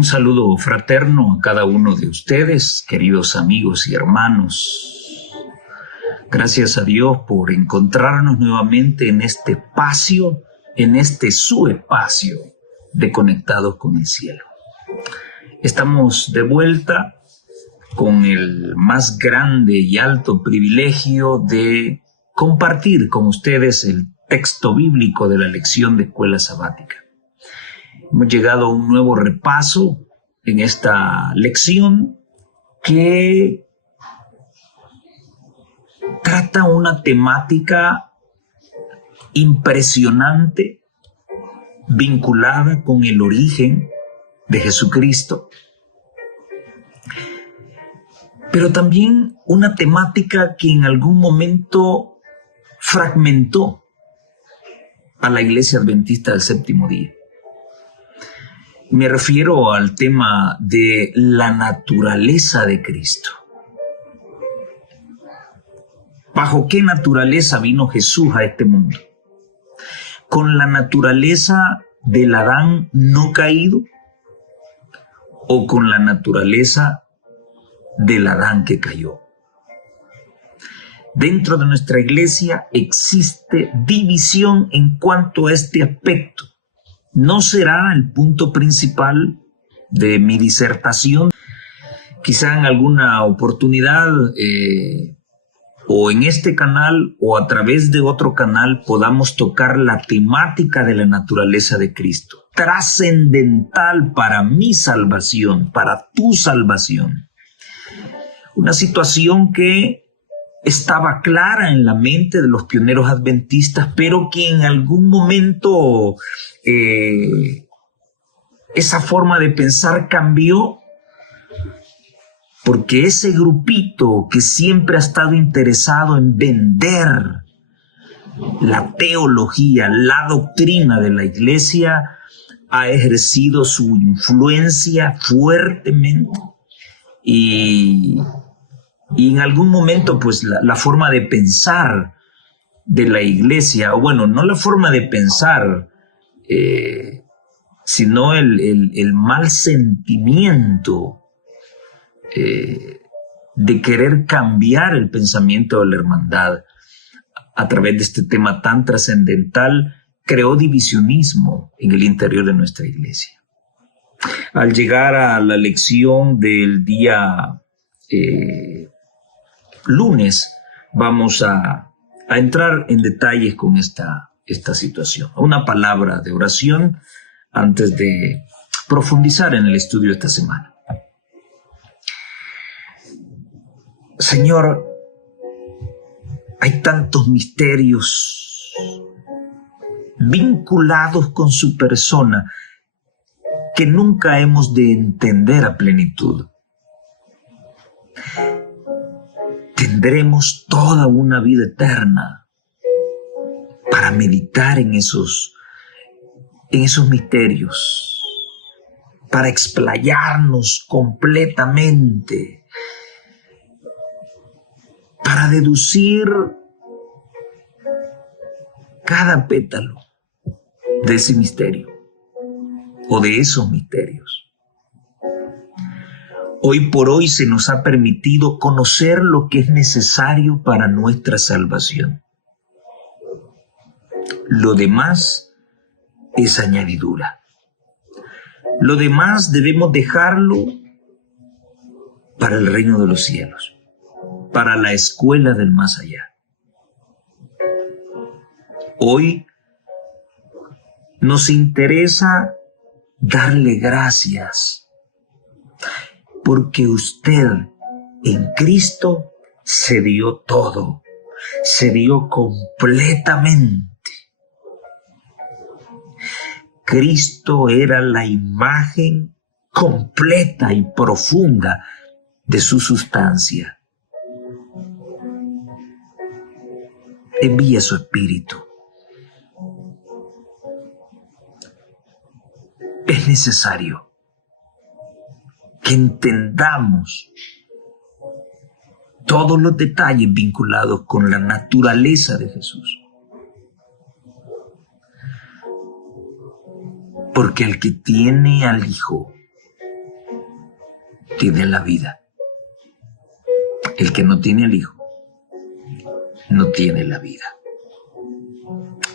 Un saludo fraterno a cada uno de ustedes, queridos amigos y hermanos. Gracias a Dios por encontrarnos nuevamente en este espacio, en este su espacio de Conectados con el Cielo. Estamos de vuelta con el más grande y alto privilegio de compartir con ustedes el texto bíblico de la lección de escuela sabática. Hemos llegado a un nuevo repaso en esta lección que trata una temática impresionante vinculada con el origen de Jesucristo, pero también una temática que en algún momento fragmentó a la Iglesia Adventista del Séptimo Día. Me refiero al tema de la naturaleza de Cristo. ¿Bajo qué naturaleza vino Jesús a este mundo? ¿Con la naturaleza del Adán no caído o con la naturaleza del Adán que cayó? Dentro de nuestra iglesia existe división en cuanto a este aspecto. No será el punto principal de mi disertación. Quizá en alguna oportunidad o en este canal o a través de otro canal podamos tocar la temática de la naturaleza de Cristo, trascendental para mi salvación, para tu salvación. Una situación que estaba clara en la mente de los pioneros adventistas, pero que en algún momento esa forma de pensar cambió, porque ese grupito que siempre ha estado interesado en vender la teología, la doctrina de la iglesia, ha ejercido su influencia fuertemente y en algún momento pues la forma de pensar de la iglesia, o bueno, no la forma de pensar, sino el mal sentimiento de querer cambiar el pensamiento de la hermandad a través de este tema tan trascendental, creó divisionismo en el interior de nuestra iglesia. Al llegar a la lección del día lunes, vamos a entrar en detalles con esta situación. Una palabra de oración antes de profundizar en el estudio de esta semana. Señor, hay tantos misterios vinculados con su persona que nunca hemos de entender a plenitud. Tendremos toda una vida eterna para meditar en esos misterios, para explayarnos completamente, para deducir cada pétalo de ese misterio o de esos misterios. Hoy por hoy se nos ha permitido conocer lo que es necesario para nuestra salvación. Lo demás es añadidura. Lo demás debemos dejarlo para el reino de los cielos, para la escuela del más allá. Hoy nos interesa darle gracias porque usted en Cristo se dio todo, se dio completamente. Cristo era la imagen completa y profunda de su sustancia. Envía su Espíritu. Es necesario que entendamos todos los detalles vinculados con la naturaleza de Jesús. Porque el que tiene al Hijo tiene la vida. El que no tiene al Hijo no tiene la vida.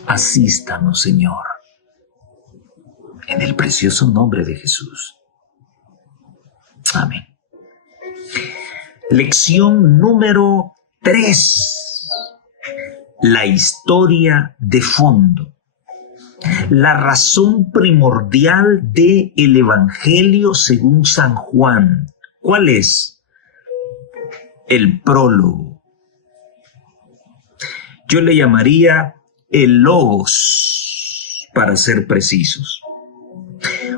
Asístanos, Señor, en el precioso nombre de Jesús. Amén. Lección número 3. La historia de fondo. La razón primordial del Evangelio según San Juan. ¿Cuál es? El prólogo. Yo le llamaría el logos, para ser precisos.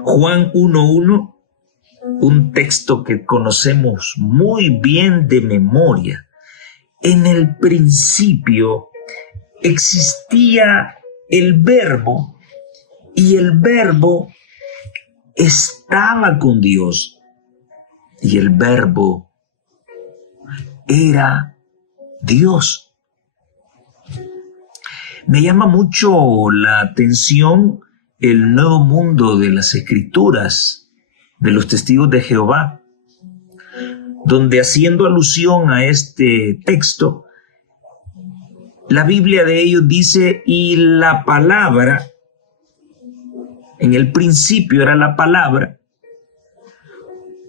Juan 1:1, un texto que conocemos muy bien de memoria. En el principio existía el Verbo, y el Verbo estaba con Dios, y el Verbo era Dios. Me llama mucho la atención el nuevo mundo de las Escrituras, de los testigos de Jehová, donde, haciendo alusión a este texto, la Biblia de ellos dice: y la palabra, en el principio era la palabra,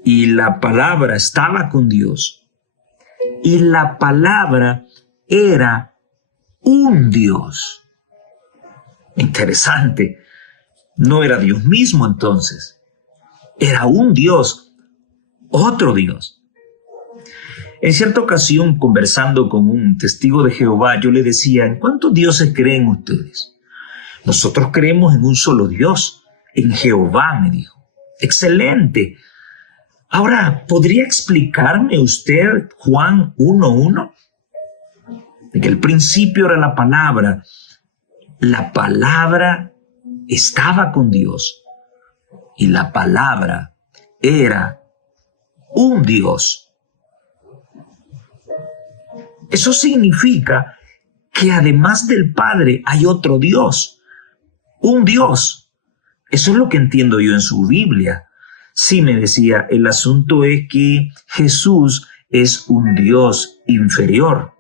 y la palabra estaba con Dios, y la palabra era un Dios. Interesante. No era Dios mismo entonces. Era un Dios, otro Dios. En cierta ocasión, conversando con un testigo de Jehová, yo le decía: ¿en cuántos dioses creen ustedes? Nosotros creemos en un solo Dios, en Jehová, me dijo. Excelente. Ahora, ¿podría explicarme usted Juan 1:1? De que el principio era la palabra estaba con Dios, y la palabra era un Dios. Eso significa que además del Padre hay otro Dios, un Dios. Eso es lo que entiendo yo en su Biblia. Sí, me decía, el asunto es que Jesús es un Dios inferior.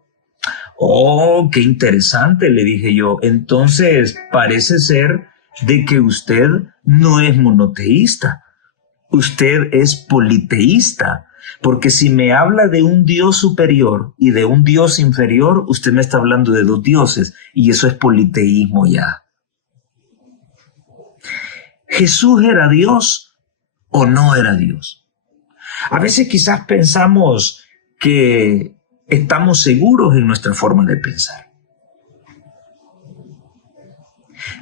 Oh, qué interesante, le dije yo. Entonces parece ser de que usted no es monoteísta, usted es politeísta, porque si me habla de un Dios superior y de un Dios inferior, usted me está hablando de dos dioses, y eso es politeísmo ya. ¿Jesús era Dios o no era Dios? A veces quizás pensamos que estamos seguros en nuestra forma de pensar.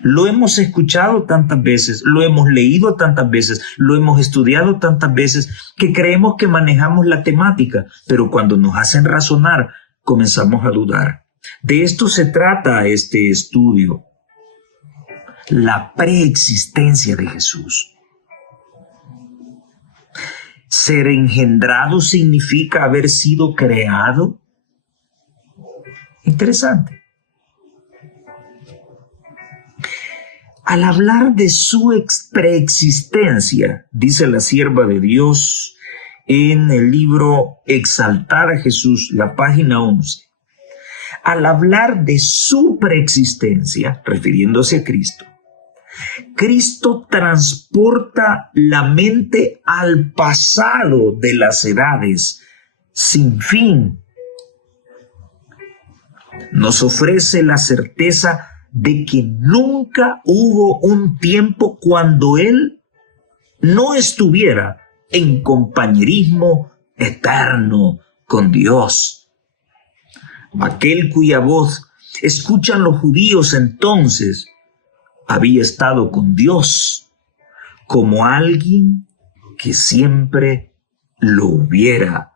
Lo hemos escuchado tantas veces, lo hemos leído tantas veces, lo hemos estudiado tantas veces, que creemos que manejamos la temática, pero cuando nos hacen razonar, comenzamos a dudar. De esto se trata este estudio: la preexistencia de Jesús. ¿Ser engendrado significa haber sido creado? Interesante. Al hablar de su preexistencia, dice la sierva de Dios en el libro Exaltar a Jesús, la página 11. Al hablar de su preexistencia, refiriéndose a Cristo, Cristo transporta la mente al pasado de las edades sin fin. Nos ofrece la certeza de que nunca hubo un tiempo cuando Él no estuviera en compañerismo eterno con Dios. Aquel cuya voz escuchan los judíos entonces había estado con Dios como alguien que siempre lo hubiera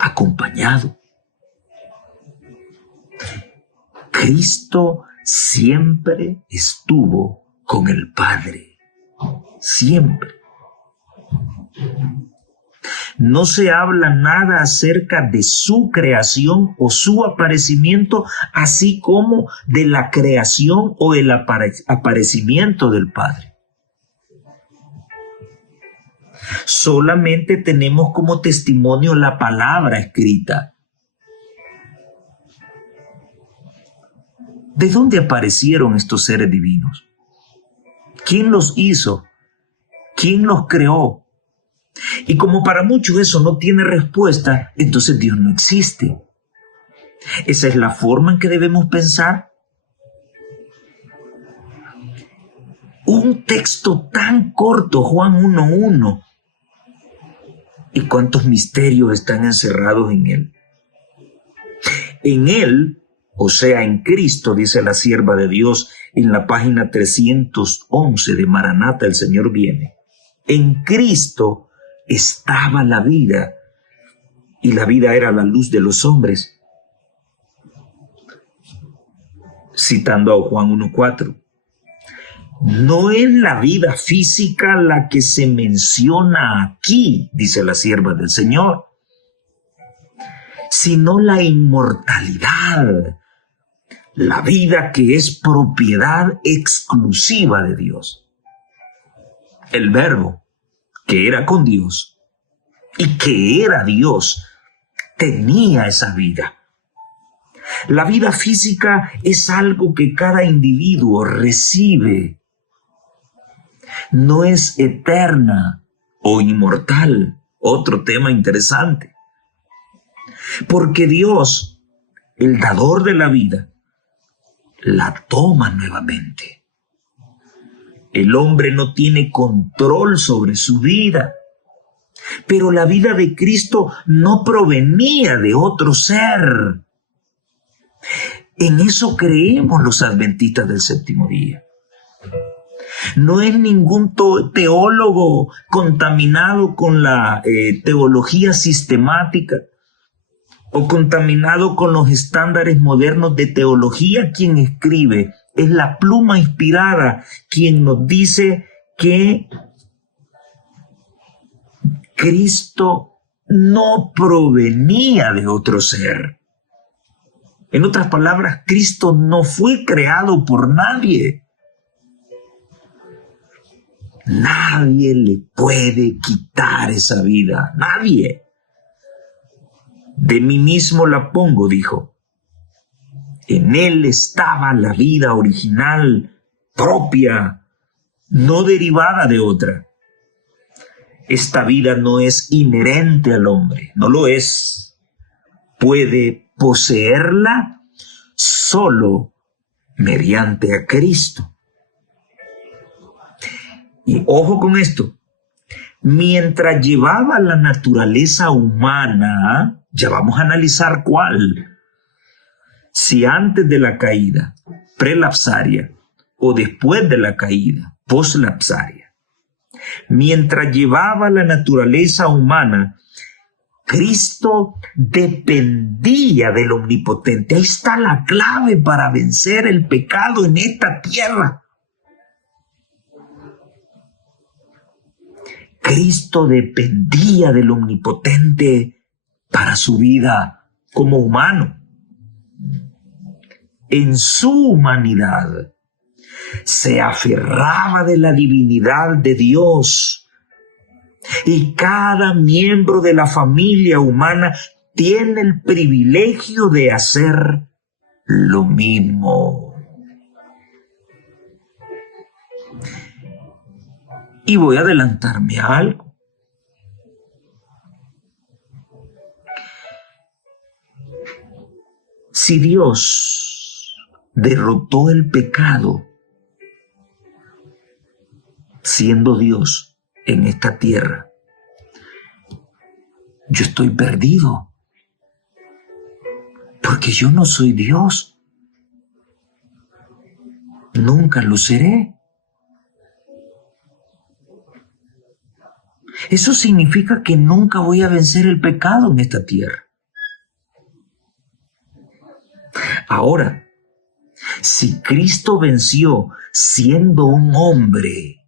acompañado. Cristo siempre estuvo con el Padre, siempre. No se habla nada acerca de su creación o su aparecimiento, así como de la creación o el aparecimiento del Padre. Solamente tenemos como testimonio la palabra escrita. ¿De dónde aparecieron estos seres divinos? ¿Quién los hizo? ¿Quién los creó? Y como para muchos eso no tiene respuesta, entonces Dios no existe. ¿Esa es la forma en que debemos pensar? Un texto tan corto, Juan 1:1. ¿Y cuántos misterios están encerrados en él? En él, o sea, en Cristo, dice la sierva de Dios en la página 311 de Maranata, el Señor viene. En Cristo estaba la vida, y la vida era la luz de los hombres. Citando a Juan 1:4. No es la vida física la que se menciona aquí, dice la sierva del Señor, sino la inmortalidad, la vida que es propiedad exclusiva de Dios. El Verbo, que era con Dios y que era Dios, tenía esa vida. La vida física es algo que cada individuo recibe. No es eterna o inmortal. Otro tema interesante. Porque Dios, el dador de la vida, la toma nuevamente. El hombre no tiene control sobre su vida. Pero la vida de Cristo no provenía de otro ser. En eso creemos los adventistas del séptimo día. No es ningún teólogo contaminado con la teología sistemática o contaminado con los estándares modernos de teología quien escribe. Es la pluma inspirada quien nos dice que Cristo no provenía de otro ser. En otras palabras, Cristo no fue creado por nadie. Nadie le puede quitar esa vida. Nadie. De mí mismo la pongo, dijo. En él estaba la vida original, propia, no derivada de otra. Esta vida no es inherente al hombre, no lo es. Puede poseerla solo mediante a Cristo. Y ojo con esto, mientras llevaba la naturaleza humana, ya vamos a analizar cuál, si antes de la caída, prelapsaria, o después de la caída, poslapsaria, mientras llevaba la naturaleza humana, Cristo dependía del Omnipotente. Ahí está la clave para vencer el pecado en esta tierra. Cristo dependía del Omnipotente para su vida como humano. En su humanidad se aferraba de la divinidad de Dios. Y cada miembro de la familia humana tiene el privilegio de hacer lo mismo. Y voy a adelantarme a algo. Si Dios derrotó el pecado siendo Dios en esta tierra, yo estoy perdido, porque yo no soy Dios. Nunca lo seré. Eso significa que nunca voy a vencer el pecado en esta tierra. Ahora, si Cristo venció siendo un hombre,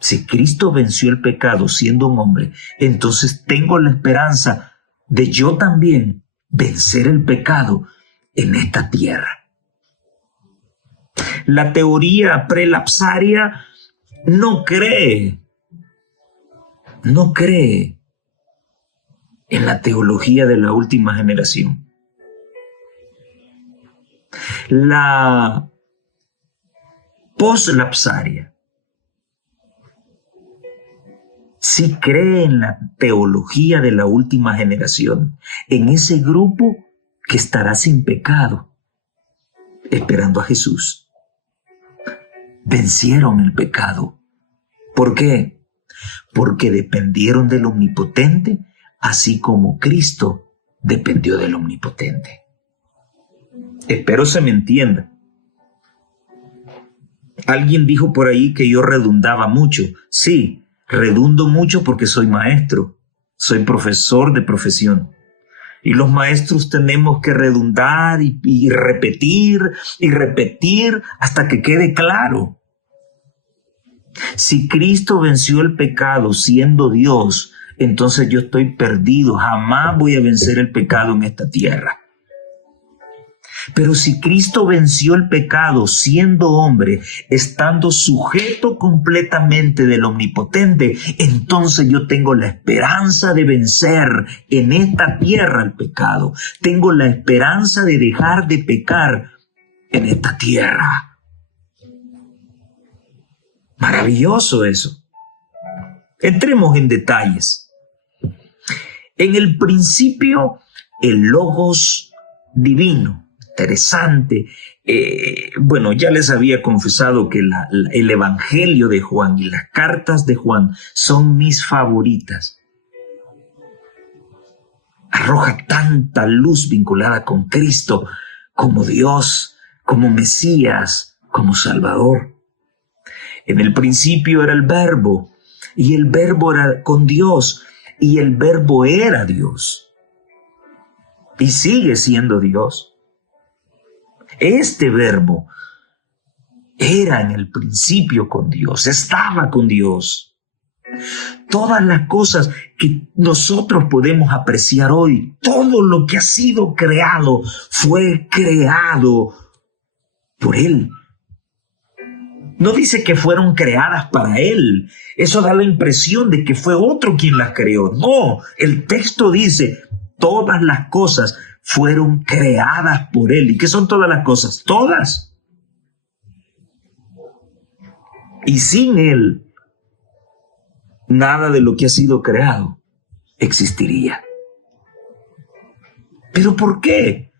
si Cristo venció el pecado siendo un hombre, entonces tengo la esperanza de yo también vencer el pecado en esta tierra. La teoría prelapsaria no cree en la teología de la última generación. La poslapsaria sí cree en la teología de la última generación, en ese grupo que estará sin pecado, esperando a Jesús. Vencieron el pecado. ¿Por qué? Porque dependieron del Omnipotente, así como Cristo dependió del Omnipotente. Espero se me entienda. Alguien dijo por ahí que yo redundaba mucho. Sí, redundo mucho porque soy maestro, soy profesor de profesión. Y los maestros tenemos que redundar y repetir hasta que quede claro. Si Cristo venció el pecado siendo Dios, entonces yo estoy perdido. Jamás voy a vencer el pecado en esta tierra. Pero si Cristo venció el pecado siendo hombre, estando sujeto completamente del Omnipotente, entonces yo tengo la esperanza de vencer en esta tierra el pecado. Tengo la esperanza de dejar de pecar en esta tierra. Maravilloso eso. Entremos en detalles. En el principio, el Logos divino. Interesante. Bueno, ya les había confesado que el Evangelio de Juan y las cartas de Juan son mis favoritas. Arroja tanta luz vinculada con Cristo, como Dios, como Mesías, como Salvador. En el principio era el Verbo, y el Verbo era con Dios, y el Verbo era Dios. Y sigue siendo Dios. Este Verbo era en el principio con Dios, estaba con Dios. Todas las cosas que nosotros podemos apreciar hoy, todo lo que ha sido creado, fue creado por Él. No dice que fueron creadas para Él. Eso da la impresión de que fue otro quien las creó. No, el texto dice, todas las cosas fueron creadas por Él. ¿Y qué son todas las cosas? Todas. Y sin Él, nada de lo que ha sido creado existiría. ¿Pero por qué?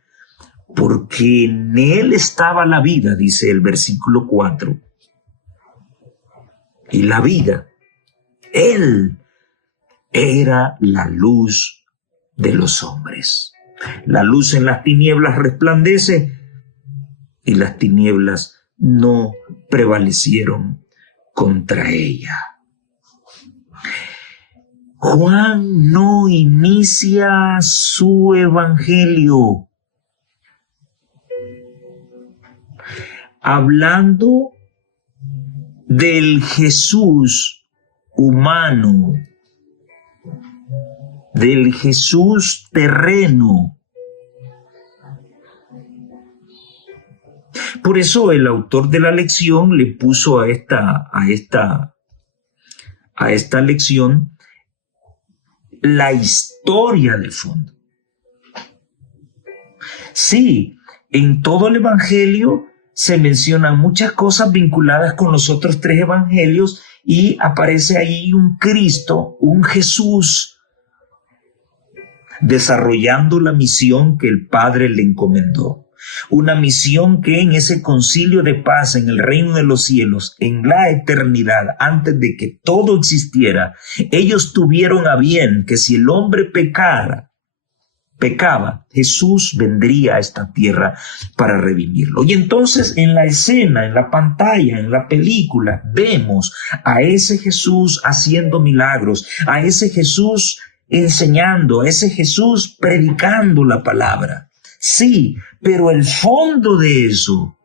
Porque en Él estaba la vida, dice el versículo 4. Y la vida, Él era la luz de los hombres. La luz en las tinieblas resplandece y las tinieblas no prevalecieron contra ella. Juan no inicia su evangelio hablando del Jesús humano, del Jesús terreno. Por eso el autor de la lección le puso a esta lección la historia de fondo. Sí, en todo el evangelio se mencionan muchas cosas vinculadas con los otros tres evangelios y aparece ahí un Cristo, un Jesús, desarrollando la misión que el Padre le encomendó. Una misión que en ese concilio de paz en el reino de los cielos, en la eternidad, antes de que todo existiera, ellos tuvieron a bien que si el hombre pecaba, Jesús vendría a esta tierra para redimirlo. Y entonces en la escena, en la pantalla, en la película, vemos a ese Jesús haciendo milagros, a ese Jesús enseñando, a ese Jesús predicando la palabra. Sí, pero el fondo de eso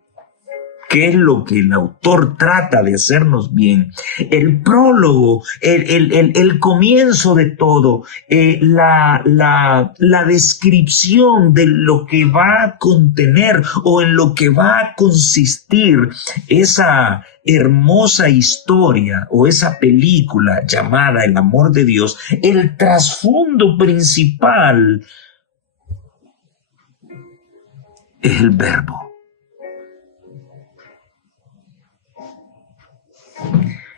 ¿Qué es lo que el autor trata de hacernos bien? El prólogo, el comienzo de todo, la descripción de lo que va a contener o en lo que va a consistir esa hermosa historia o esa película llamada El amor de Dios, el trasfondo principal es el Verbo.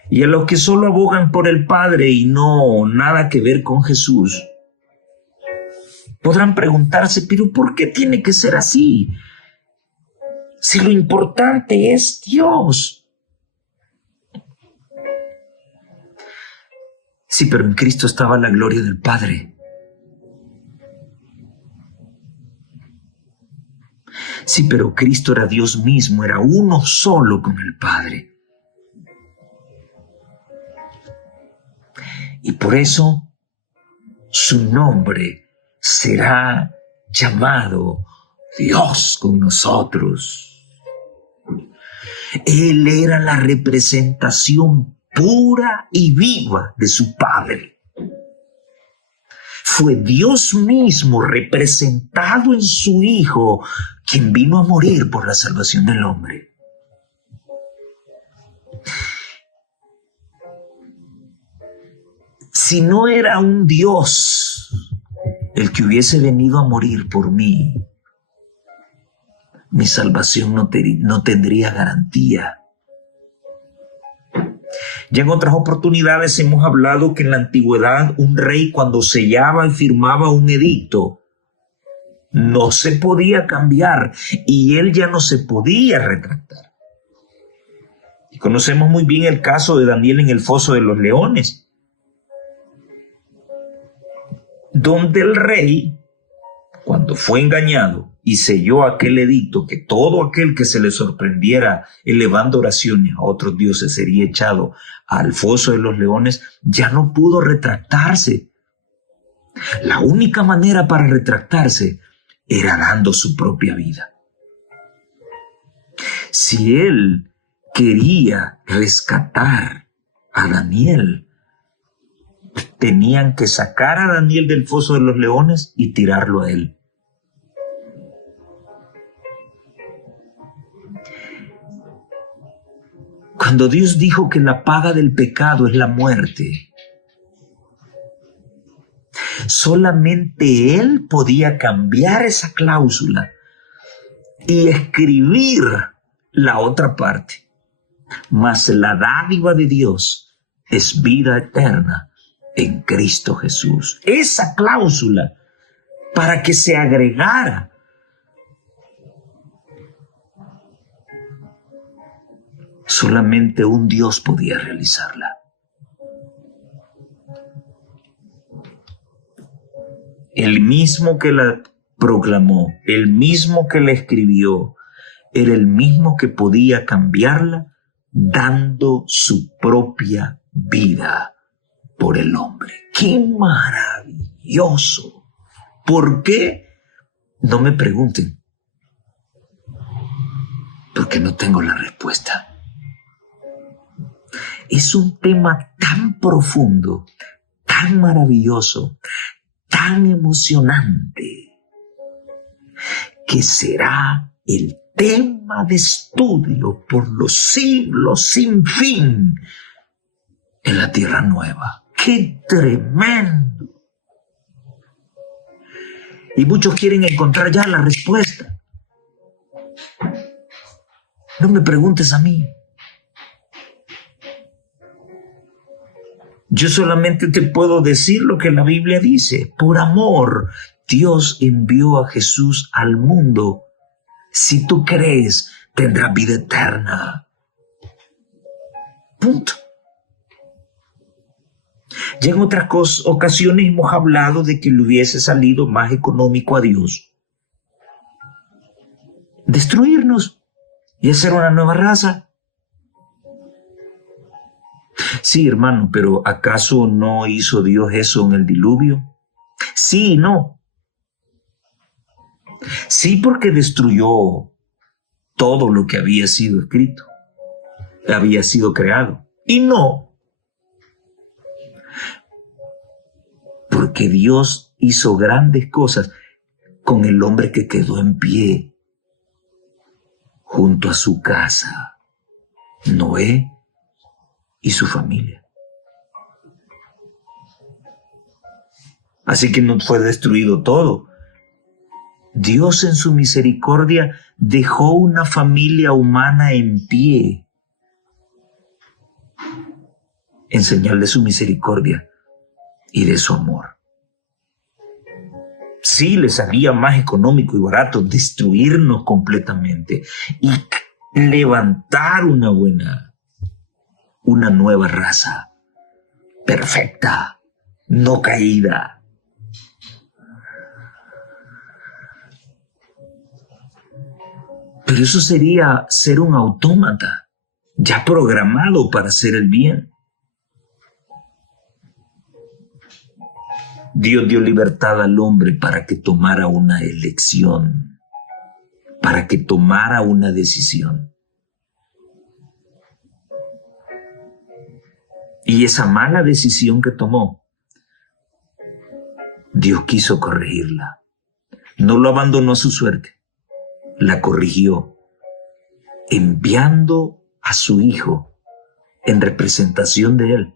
Y a los que solo abogan por el Padre y no nada que ver con Jesús, podrán preguntarse, pero ¿por qué tiene que ser así? Si lo importante es Dios. Sí, pero en Cristo estaba la gloria del Padre. Sí, pero Cristo era Dios mismo, era uno solo con el Padre. Y por eso su nombre será llamado Dios con nosotros. Él era la representación pura y viva de su Padre. Fue Dios mismo representado en su Hijo, quien vino a morir por la salvación del hombre. Si no era un Dios el que hubiese venido a morir por mí, mi salvación no tendría garantía. Ya en otras oportunidades hemos hablado que en la antigüedad un rey, cuando sellaba y firmaba un edicto, no se podía cambiar y él ya no se podía retractar. Y conocemos muy bien el caso de Daniel en el foso de los leones, donde el rey, cuando fue engañado y selló aquel edicto que todo aquel que se le sorprendiera elevando oraciones a otros dioses sería echado al foso de los leones, ya no pudo retractarse. La única manera para retractarse era dando su propia vida. Si él quería rescatar a Daniel, tenían que sacar a Daniel del foso de los leones y tirarlo a él. Cuando Dios dijo que la paga del pecado es la muerte, solamente Él podía cambiar esa cláusula y escribir la otra parte. Mas la dádiva de Dios es vida eterna en Cristo Jesús. Esa cláusula, para que se agregara, solamente un Dios podía realizarla. El mismo que la proclamó, el mismo que la escribió, era el mismo que podía cambiarla dando su propia vida por el hombre. ¡Qué maravilloso! ¿Por qué? No me pregunten, porque no tengo la respuesta. Es un tema tan profundo, tan maravilloso, tan emocionante, que será el tema de estudio por los siglos sin fin en la tierra nueva. ¡Qué tremendo! Y muchos quieren encontrar ya la respuesta. No me preguntes a mí. Yo solamente te puedo decir lo que la Biblia dice. Por amor, Dios envió a Jesús al mundo. Si tú crees, tendrás vida eterna. Punto. Ya en otras ocasiones hemos hablado de que le hubiese salido más económico a Dios destruirnos y hacer una nueva raza. Sí, hermano, pero ¿acaso no hizo Dios eso en el diluvio? Sí y no. Sí, porque destruyó todo lo que había sido escrito, había sido creado. Y no, porque Dios hizo grandes cosas con el hombre que quedó en pie junto a su casa, Noé y su familia. Así que no fue destruido todo. Dios en su misericordia dejó una familia humana en pie en señal de su misericordia y de su amor. Sí, les salía más económico y barato destruirnos completamente y levantar una nueva raza, perfecta, no caída. Pero eso sería ser un autómata, ya programado para hacer el bien. Dios dio libertad al hombre para que tomara una elección, para que tomara una decisión. Y esa mala decisión que tomó, Dios quiso corregirla. No lo abandonó a su suerte, la corrigió, enviando a su Hijo en representación de Él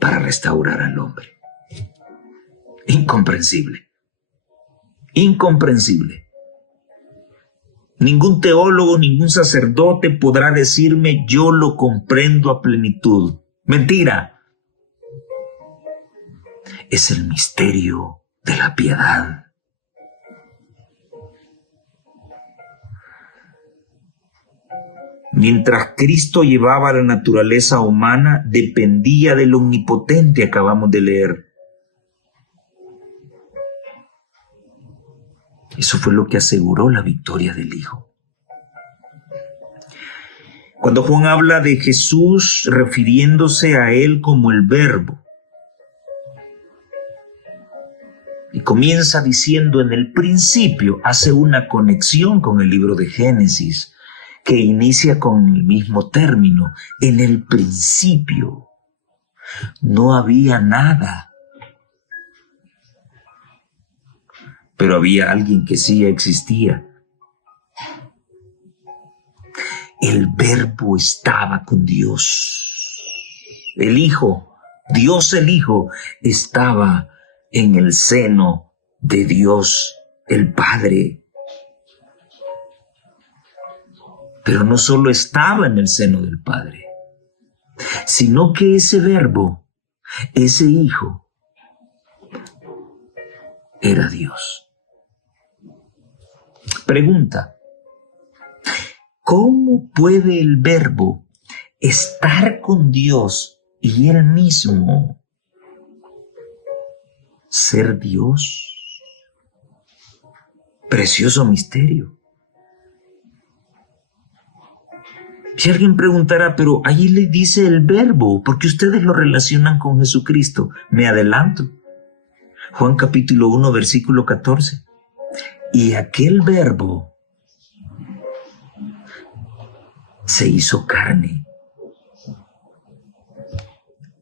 para restaurar al hombre. Incomprensible. Incomprensible. Ningún teólogo, ningún sacerdote podrá decirme yo lo comprendo a plenitud. Mentira. Es el misterio de la piedad. Mientras Cristo llevaba la naturaleza humana, dependía del omnipotente, acabamos de leer. Eso fue lo que aseguró la victoria del Hijo. Cuando Juan habla de Jesús refiriéndose a Él como el Verbo, y comienza diciendo en el principio, hace una conexión con el libro de Génesis, que inicia con el mismo término. En el principio no había nada, pero había alguien que sí existía. El Verbo estaba con Dios. El Hijo, Dios el Hijo, estaba en el seno de Dios el Padre. Pero no solo estaba en el seno del Padre, sino que ese Verbo, ese Hijo, era Dios. Pregunta: ¿cómo puede el Verbo estar con Dios y Él mismo ser Dios? Precioso misterio. Si alguien preguntara, pero ahí le dice el Verbo, ¿por qué ustedes lo relacionan con Jesucristo? Me adelanto. Juan capítulo 1, versículo 14. Y aquel Verbo se hizo carne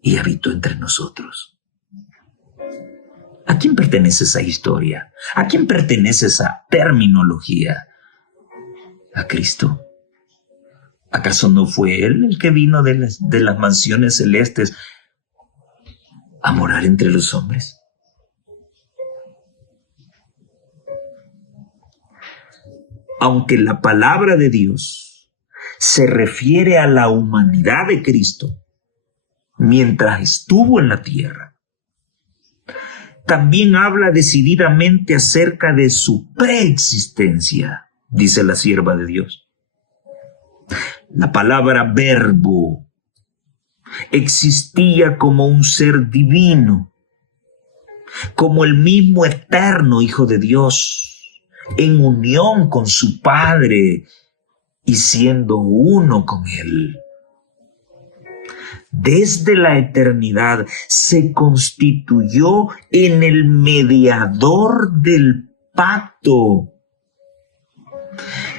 y habitó entre nosotros. ¿A quién pertenece esa historia? ¿A quién pertenece esa terminología? ¿A Cristo? ¿Acaso no fue Él el que vino de las mansiones celestes a morar entre los hombres? Aunque la palabra de Dios se refiere a la humanidad de Cristo mientras estuvo en la tierra, también habla decididamente acerca de su preexistencia, dice la sierva de Dios. La palabra Verbo existía como un ser divino, como el mismo eterno Hijo de Dios, en unión con su Padre y siendo uno con Él. Desde la eternidad se constituyó en el mediador del pacto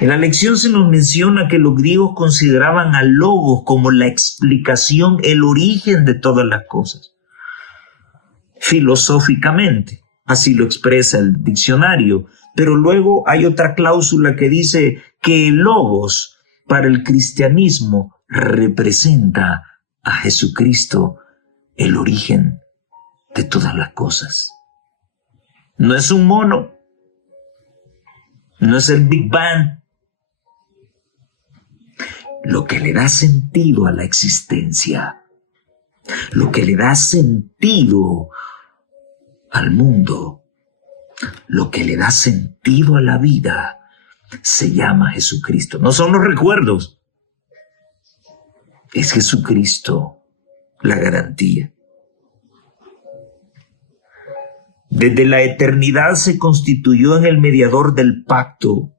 En la lección se nos menciona que los griegos consideraban al logos como la explicación, el origen de todas las cosas. Filosóficamente, así lo expresa el diccionario, pero luego hay otra cláusula que dice que el logos para el cristianismo representa a Jesucristo, el origen de todas las cosas. No es un mono, no es el Big Bang. Lo que le da sentido a la existencia, lo que le da sentido al mundo, lo que le da sentido a la vida, se llama Jesucristo. No son los recuerdos, es Jesucristo la garantía. Desde la eternidad se constituyó en el mediador del pacto,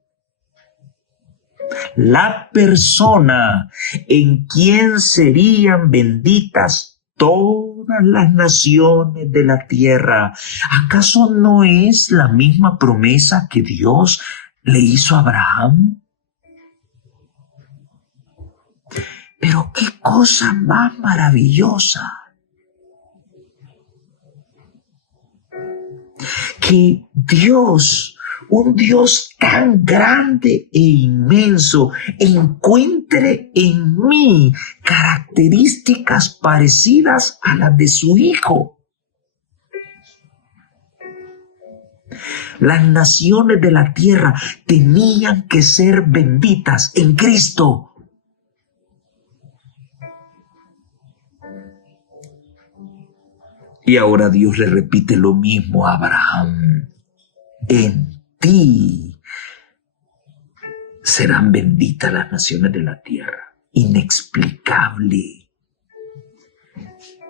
la persona en quien serían benditas todas las naciones de la tierra. ¿Acaso no es la misma promesa que Dios le hizo a Abraham? Pero qué cosa más maravillosa, que Dios, un Dios tan grande e inmenso, encuentre en mí características parecidas a las de su Hijo. Las naciones de la tierra tenían que ser benditas en Cristo. Y ahora Dios le repite lo mismo a Abraham. En ti serán benditas las naciones de la tierra. Inexplicable.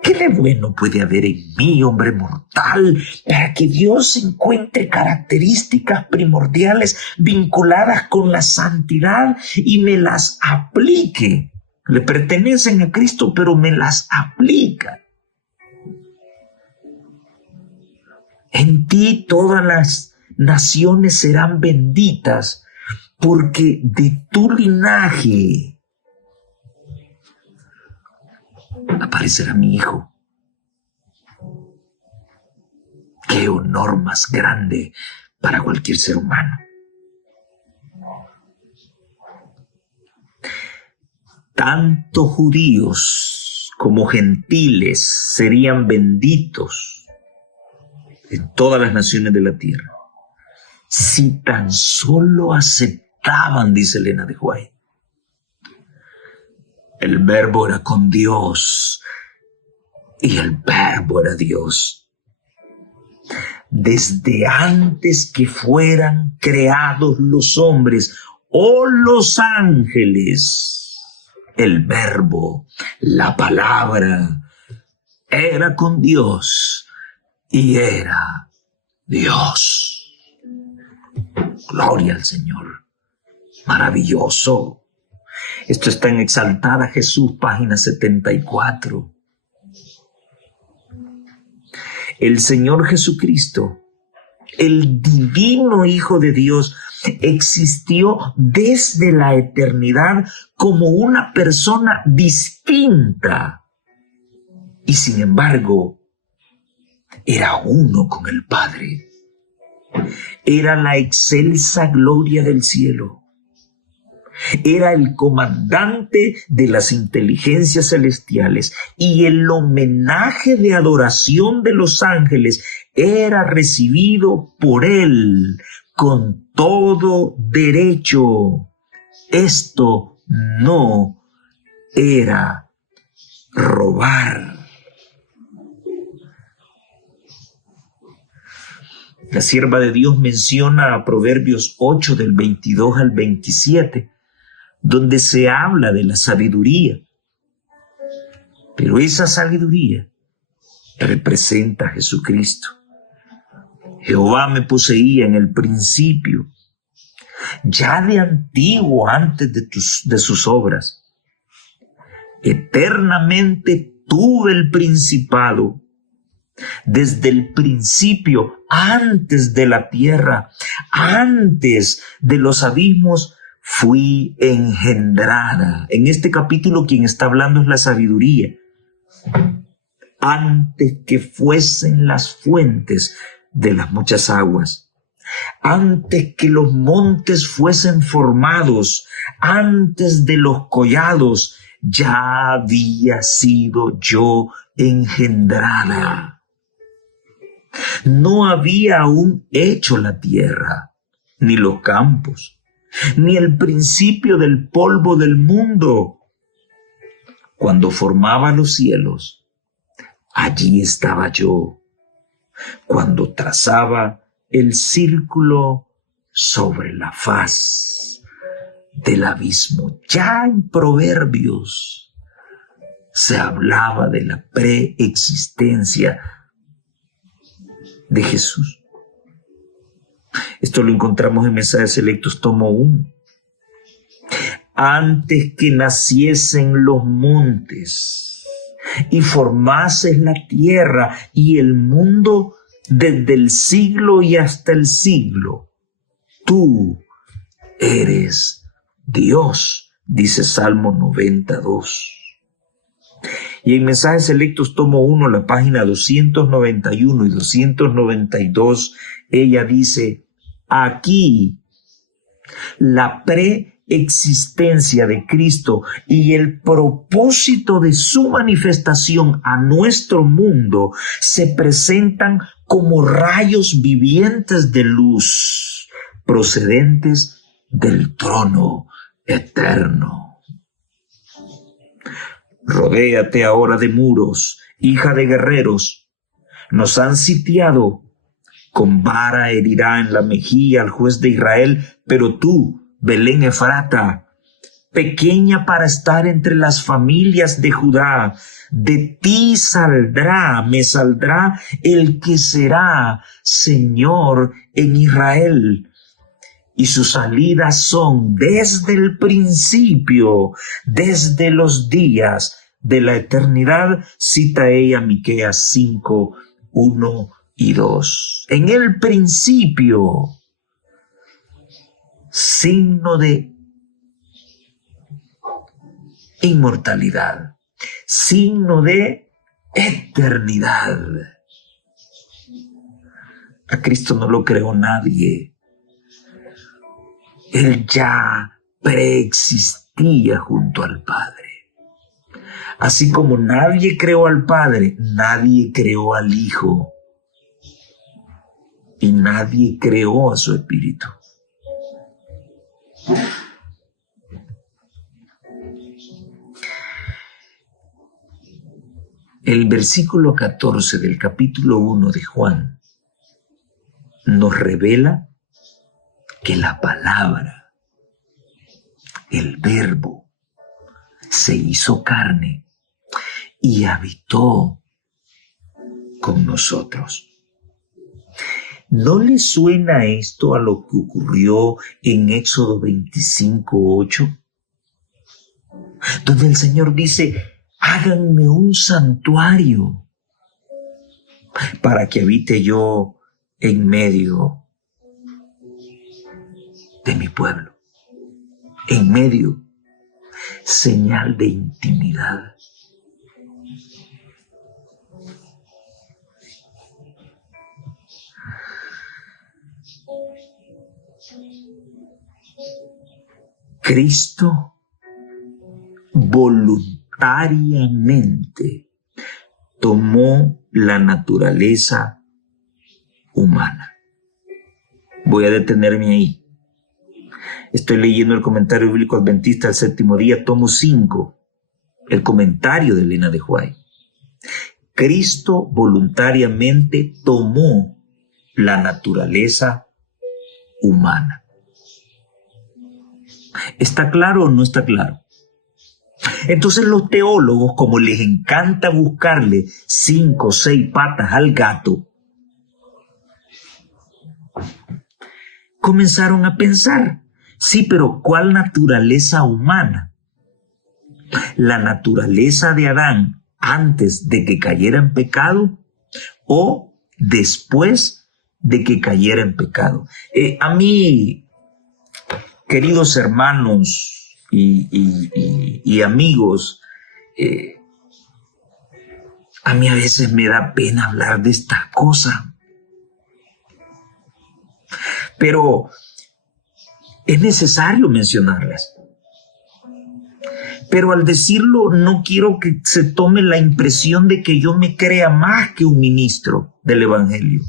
¿Qué de bueno puede haber en mí, hombre mortal, para que Dios encuentre características primordiales vinculadas con la santidad y me las aplique? Le pertenecen a Cristo, pero me las aplica. En ti todas las naciones serán benditas, porque de tu linaje aparecerá mi Hijo. Qué honor más grande para cualquier ser humano. Tanto judíos como gentiles serían benditos en todas las naciones de la tierra, si tan solo aceptaban, dice Elena de White. El verbo era con Dios y el verbo era Dios. Desde antes que fueran creados los hombres o los ángeles, el verbo, la palabra, era con Dios y era Dios. Gloria al Señor. Maravilloso. Esto está en Exaltada Jesús, página 74. El Señor Jesucristo, el divino Hijo de Dios, existió desde la eternidad como una persona distinta y sin embargo era uno con el Padre. Era la excelsa gloria del cielo. Era el comandante de las inteligencias celestiales y el homenaje de adoración de los ángeles era recibido por él con todo derecho. Esto no era robar. La sierva de Dios menciona a Proverbios 8 del 22 al 27, donde se habla de la sabiduría. Pero esa sabiduría representa a Jesucristo. Jehová me poseía en el principio, ya de antiguo, antes de sus obras. Eternamente tuve el principado Desde el principio, antes de la tierra, antes de los abismos, fui engendrada. En este capítulo quien está hablando es la sabiduría. Antes que fuesen las fuentes de las muchas aguas, antes que los montes fuesen formados, antes de los collados, ya había sido yo engendrada. No había aún hecho la tierra, ni los campos, ni el principio del polvo del mundo. Cuando formaba los cielos, allí estaba yo. Cuando trazaba el círculo sobre la faz del abismo. Ya en Proverbios se hablaba de la preexistencia de Jesús. Esto lo encontramos en Mensajes Selectos, tomo 1. Antes que naciesen los montes y formases la tierra y el mundo, desde el siglo y hasta el siglo, tú eres Dios, dice Salmo 92. Y en Mensajes Selectos, tomo 1, la página 291 y 292, ella dice: aquí la preexistencia de Cristo y el propósito de su manifestación a nuestro mundo se presentan como rayos vivientes de luz procedentes del trono eterno. Rodéate ahora de muros, hija de guerreros. Nos han sitiado. Con vara herirá en la mejilla al juez de Israel, pero tú, Belén Efrata, pequeña para estar entre las familias de Judá, de ti me saldrá el que será Señor en Israel. Y sus salidas son desde el principio, desde los días de la eternidad. Cita ella Miqueas 5, 1 y 2. En el principio, signo de inmortalidad, signo de eternidad. A Cristo no lo creó nadie. Él ya preexistía junto al Padre. Así como nadie creó al Padre, nadie creó al Hijo. Y nadie creó a su Espíritu. El versículo 14 del capítulo 1 de Juan nos revela que la palabra, el verbo, se hizo carne y habitó con nosotros. ¿No le suena esto a lo que ocurrió en Éxodo 25:8? Donde el Señor dice: háganme un santuario para que habite yo en medio de mi pueblo, en medio, señal de intimidad. Cristo voluntariamente tomó la naturaleza humana. Voy a detenerme ahí. Estoy leyendo el Comentario Bíblico Adventista del Séptimo Día, tomo 5, el comentario de Elena de White. Cristo voluntariamente tomó la naturaleza humana. ¿Está claro o no está claro? Entonces los teólogos, como les encanta buscarle 5 o 6 patas al gato, comenzaron a pensar: sí, pero ¿cuál naturaleza humana? ¿La naturaleza de Adán antes de que cayera en pecado? o después de que cayera en pecado. A mí, queridos hermanos y amigos, a mí a veces me da pena hablar de estas cosas. Pero es necesario mencionarlas. Pero al decirlo no quiero que se tome la impresión de que yo me crea más que un ministro del Evangelio,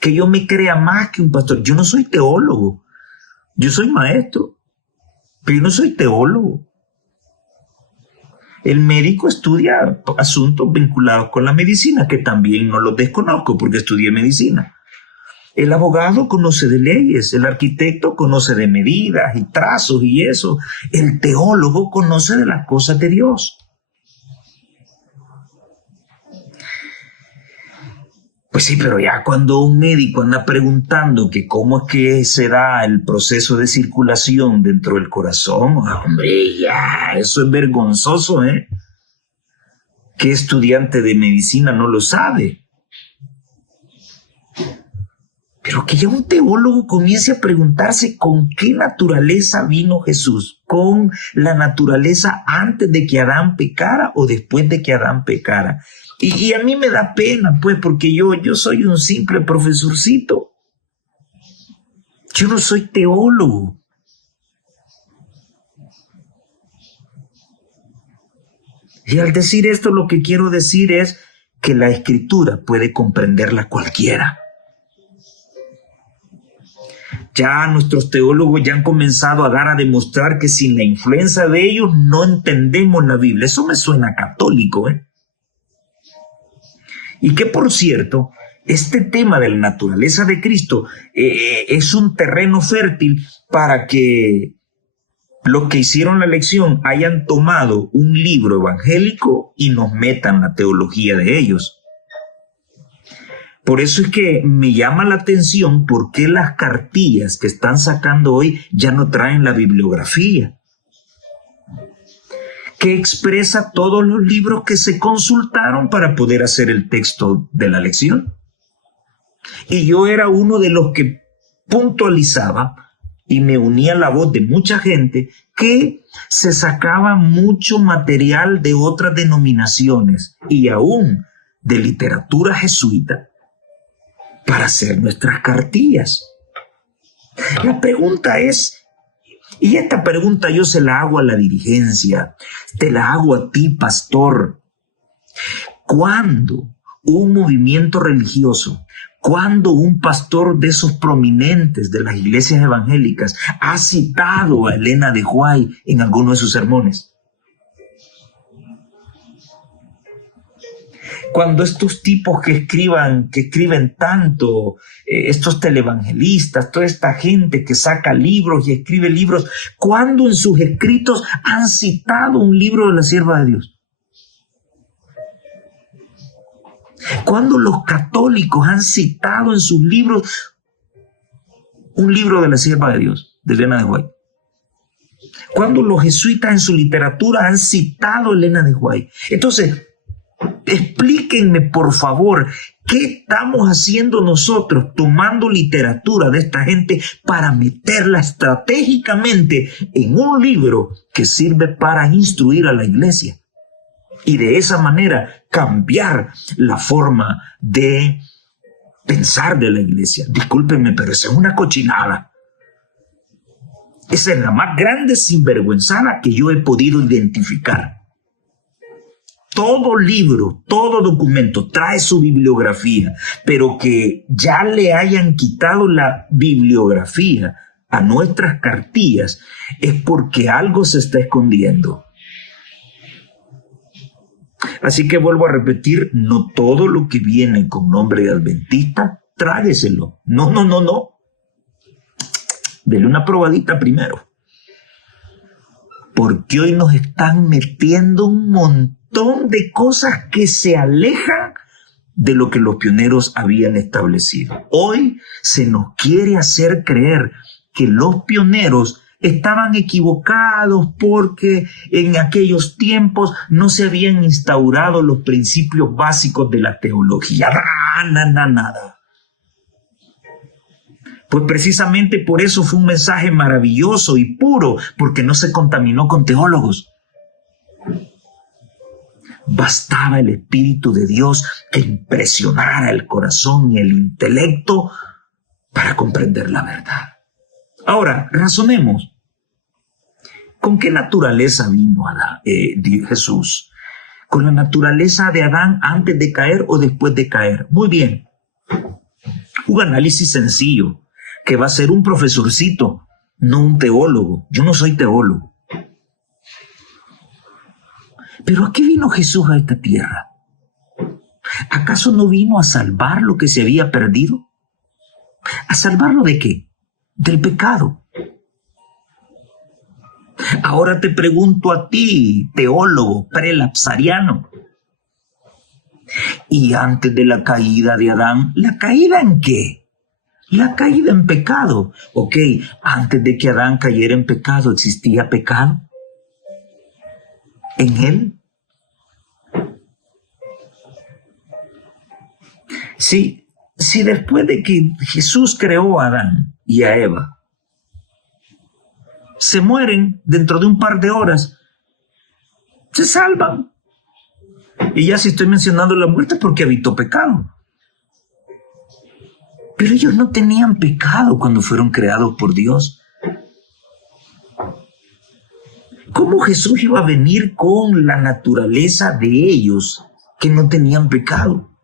que yo me crea más que un pastor. Yo no soy teólogo, yo soy maestro, pero yo no soy teólogo. El médico estudia asuntos vinculados con la medicina, que también no los desconozco porque estudié medicina. El abogado conoce de leyes, el arquitecto conoce de medidas y trazos y eso. El teólogo conoce de las cosas de Dios. Pues sí, pero ya cuando un médico anda preguntando que cómo es que se da el proceso de circulación dentro del corazón, hombre, ya, eso es vergonzoso, ¿eh? ¿Qué estudiante de medicina no lo sabe? Pero que ya un teólogo comience a preguntarse con qué naturaleza vino Jesús, con la naturaleza antes de que Adán pecara o después de que Adán pecara. Y a mí me da pena, pues, porque yo soy un simple profesorcito. Yo no soy teólogo. Y al decir esto, lo que quiero decir es que la Escritura puede comprenderla cualquiera. Ya nuestros teólogos ya han comenzado a dar a demostrar que sin la influencia de ellos no entendemos la Biblia. Eso me suena católico, ¿eh? Y que, por cierto, este tema de la naturaleza de Cristo es un terreno fértil para que los que hicieron la lección hayan tomado un libro evangélico y nos metan la teología de ellos. Por eso es que me llama la atención por qué las cartillas que están sacando hoy ya no traen la bibliografía, que expresa todos los libros que se consultaron para poder hacer el texto de la lección. Y yo era uno de los que puntualizaba y me unía a la voz de mucha gente que se sacaba mucho material de otras denominaciones y aún de literatura jesuita para hacer nuestras cartillas. La pregunta es, y esta pregunta yo se la hago a la dirigencia, te la hago a ti, pastor. ¿Cuándo un movimiento religioso, cuando un pastor de esos prominentes de las iglesias evangélicas ha citado a Elena de White en alguno de sus sermones? Cuando estos tipos que escriben tanto, estos televangelistas, toda esta gente que saca libros y escribe libros, ¿cuándo en sus escritos han citado un libro de la sierva de Dios? ¿Cuándo los católicos han citado en sus libros un libro de la sierva de Dios, de Elena de White? ¿Cuándo los jesuitas en su literatura han citado a Elena de White? Entonces, explíquenme, por favor, ¿qué estamos haciendo nosotros tomando literatura de esta gente para meterla estratégicamente en un libro que sirve para instruir a la iglesia? Y de esa manera cambiar la forma de pensar de la iglesia. Discúlpenme, pero esa es una cochinada. Esa es la más grande sinvergüenzada que yo he podido identificar. Todo libro, todo documento trae su bibliografía, pero que ya le hayan quitado la bibliografía a nuestras cartillas es porque algo se está escondiendo. Así que vuelvo a repetir, no todo lo que viene con nombre de adventista, trágueselo. No. Dele una probadita primero. Porque hoy nos están metiendo un montón de cosas que se alejan de lo que los pioneros habían establecido. Hoy se nos quiere hacer creer que los pioneros estaban equivocados porque en aquellos tiempos no se habían instaurado los principios básicos de la teología. nada. Pues precisamente por eso fue un mensaje maravilloso y puro, porque no se contaminó con teólogos. Bastaba el Espíritu de Dios que impresionara el corazón y el intelecto para comprender la verdad. Ahora, razonemos. ¿Con qué naturaleza vino Jesús? ¿Con la naturaleza de Adán antes de caer o después de caer? Muy bien. Un análisis sencillo, que va a ser un profesorcito, no un teólogo. Yo no soy teólogo. ¿Pero a qué vino Jesús a esta tierra? ¿Acaso no vino a salvar lo que se había perdido? ¿A salvarlo de qué? Del pecado. Ahora te pregunto a ti, teólogo prelapsariano. Y antes de la caída de Adán, ¿la caída en qué? La caída en pecado. Ok, antes de que Adán cayera en pecado, ¿existía pecado en él? Si después de que Jesús creó a Adán y a Eva, se mueren dentro de un par de horas, se salvan. Y ya si estoy mencionando la muerte porque habitó pecado. Pero ellos no tenían pecado cuando fueron creados por Dios. ¿Cómo Jesús iba a venir con la naturaleza de ellos que no tenían pecado?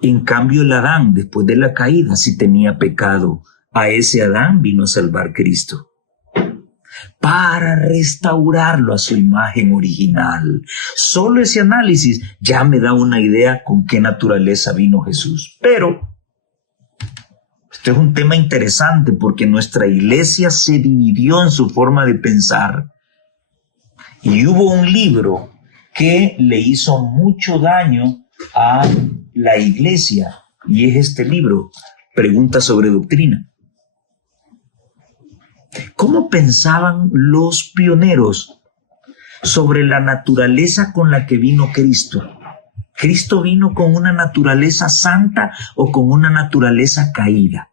En cambio, el Adán, después de la caída, sí tenía pecado. A ese Adán vino a salvar Cristo, para restaurarlo a su imagen original. Solo ese análisis ya me da una idea con qué naturaleza vino Jesús. Pero esto es un tema interesante porque nuestra iglesia se dividió en su forma de pensar. Y hubo un libro que le hizo mucho daño a la iglesia, y es este libro, Preguntas sobre Doctrina. ¿Cómo pensaban los pioneros sobre la naturaleza con la que vino Cristo? ¿Cristo vino con una naturaleza santa o con una naturaleza caída?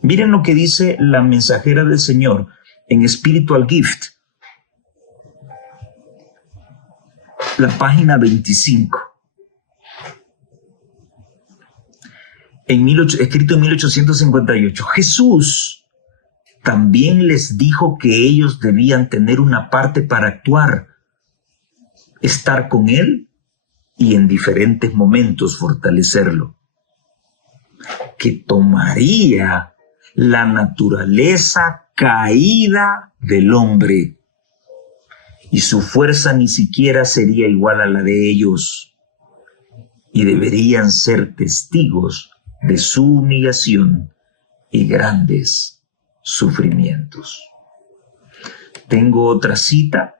Miren lo que dice la mensajera del Señor en Spiritual Gift, la página 25. Escrito en 1858. Jesús también les dijo que ellos debían tener una parte para actuar, estar con Él y en diferentes momentos fortalecerlo, que tomaría la naturaleza caída del hombre y su fuerza ni siquiera sería igual a la de ellos, y deberían ser testigos de su humillación y grandes sufrimientos. Tengo otra cita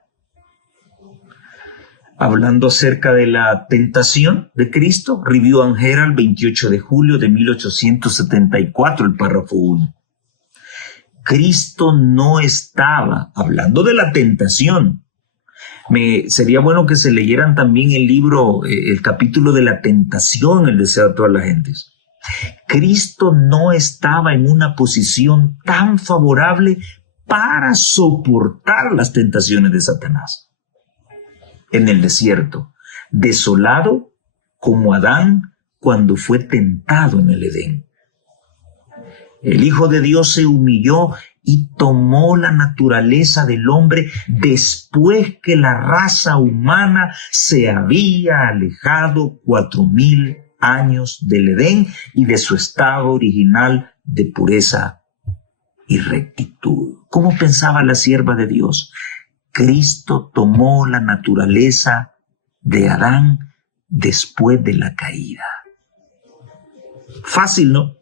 hablando acerca de la tentación de Cristo, Review and Herald, 28 de julio de 1874, el párrafo 1. Cristo no estaba hablando de la tentación. Sería bueno que se leyeran también el libro, el capítulo de la tentación, el deseo de todas las gentes. Cristo no estaba en una posición tan favorable para soportar las tentaciones de Satanás. En el desierto, desolado como Adán cuando fue tentado en el Edén. El Hijo de Dios se humilló y tomó la naturaleza del hombre después que la raza humana se había alejado 4000 años del Edén y de su estado original de pureza y rectitud. ¿Cómo pensaba la sierva de Dios? Cristo tomó la naturaleza de Adán después de la caída. Fácil, ¿no?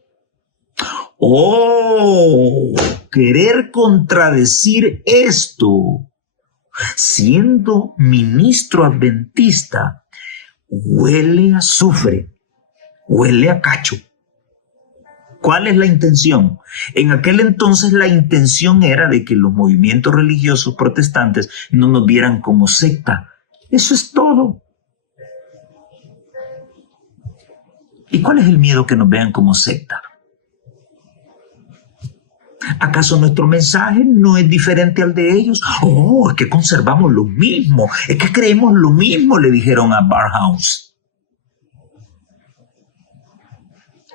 Querer contradecir esto, siendo ministro adventista, huele a azufre, huele a cacho. ¿Cuál es la intención? En aquel entonces la intención era de que los movimientos religiosos protestantes no nos vieran como secta. Eso es todo. ¿Y cuál es el miedo? Que nos vean como secta. ¿Acaso nuestro mensaje no es diferente al de ellos? Oh, es que conservamos lo mismo, es que creemos lo mismo, le dijeron a Barhouse.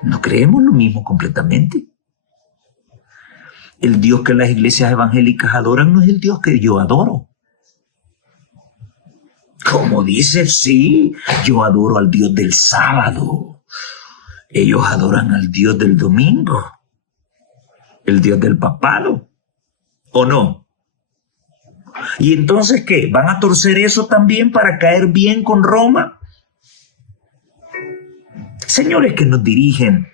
No creemos lo mismo completamente. El Dios que las iglesias evangélicas adoran no es el Dios que yo adoro. Como dice, sí, yo adoro al Dios del sábado. Ellos adoran al Dios del domingo. El Dios del papado. ¿O no? ¿Y entonces qué? ¿Van a torcer eso también para caer bien con Roma? Señores que nos dirigen,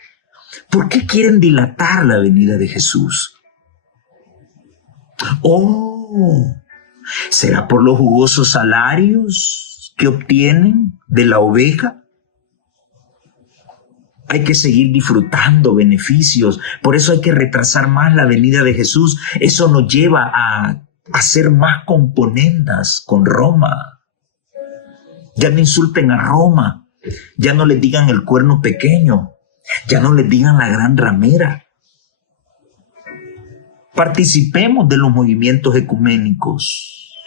¿por qué quieren dilatar la venida de Jesús? Oh, ¿será por los jugosos salarios que obtienen de la oveja? Hay que seguir disfrutando beneficios, por eso hay que retrasar más la venida de Jesús. Eso nos lleva a hacer más componendas con Roma. Ya no insulten a Roma, ya no les digan el cuerno pequeño, ya no les digan la gran ramera. Participemos de los movimientos ecuménicos.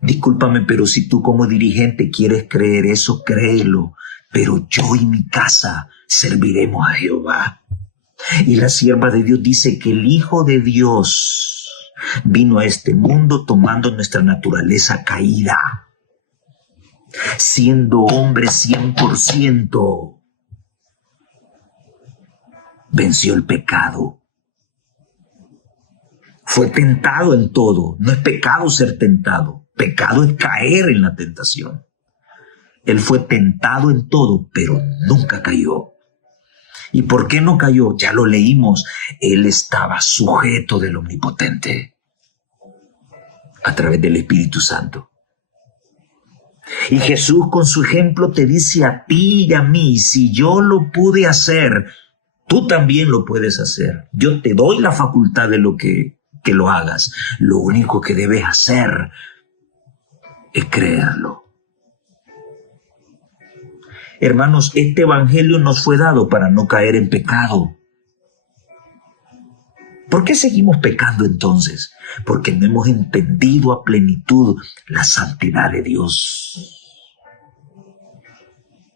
Discúlpame, pero si tú como dirigente quieres creer eso, créelo. Pero yo y mi casa serviremos a Jehová. Y la sierva de Dios dice que el Hijo de Dios vino a este mundo tomando nuestra naturaleza caída, siendo hombre 100%. Venció el pecado. Fue tentado en todo. No es pecado ser tentado. Pecado es caer en la tentación. Él fue tentado en todo, pero nunca cayó. ¿Y por qué no cayó? Ya lo leímos. Él estaba sujeto del Omnipotente a través del Espíritu Santo. Y Jesús con su ejemplo te dice a ti y a mí, si yo lo pude hacer, tú también lo puedes hacer. Yo te doy la facultad de que lo hagas. Lo único que debes hacer es creerlo. Hermanos, este evangelio nos fue dado para no caer en pecado. ¿Por qué seguimos pecando entonces? Porque no hemos entendido a plenitud la santidad de Dios.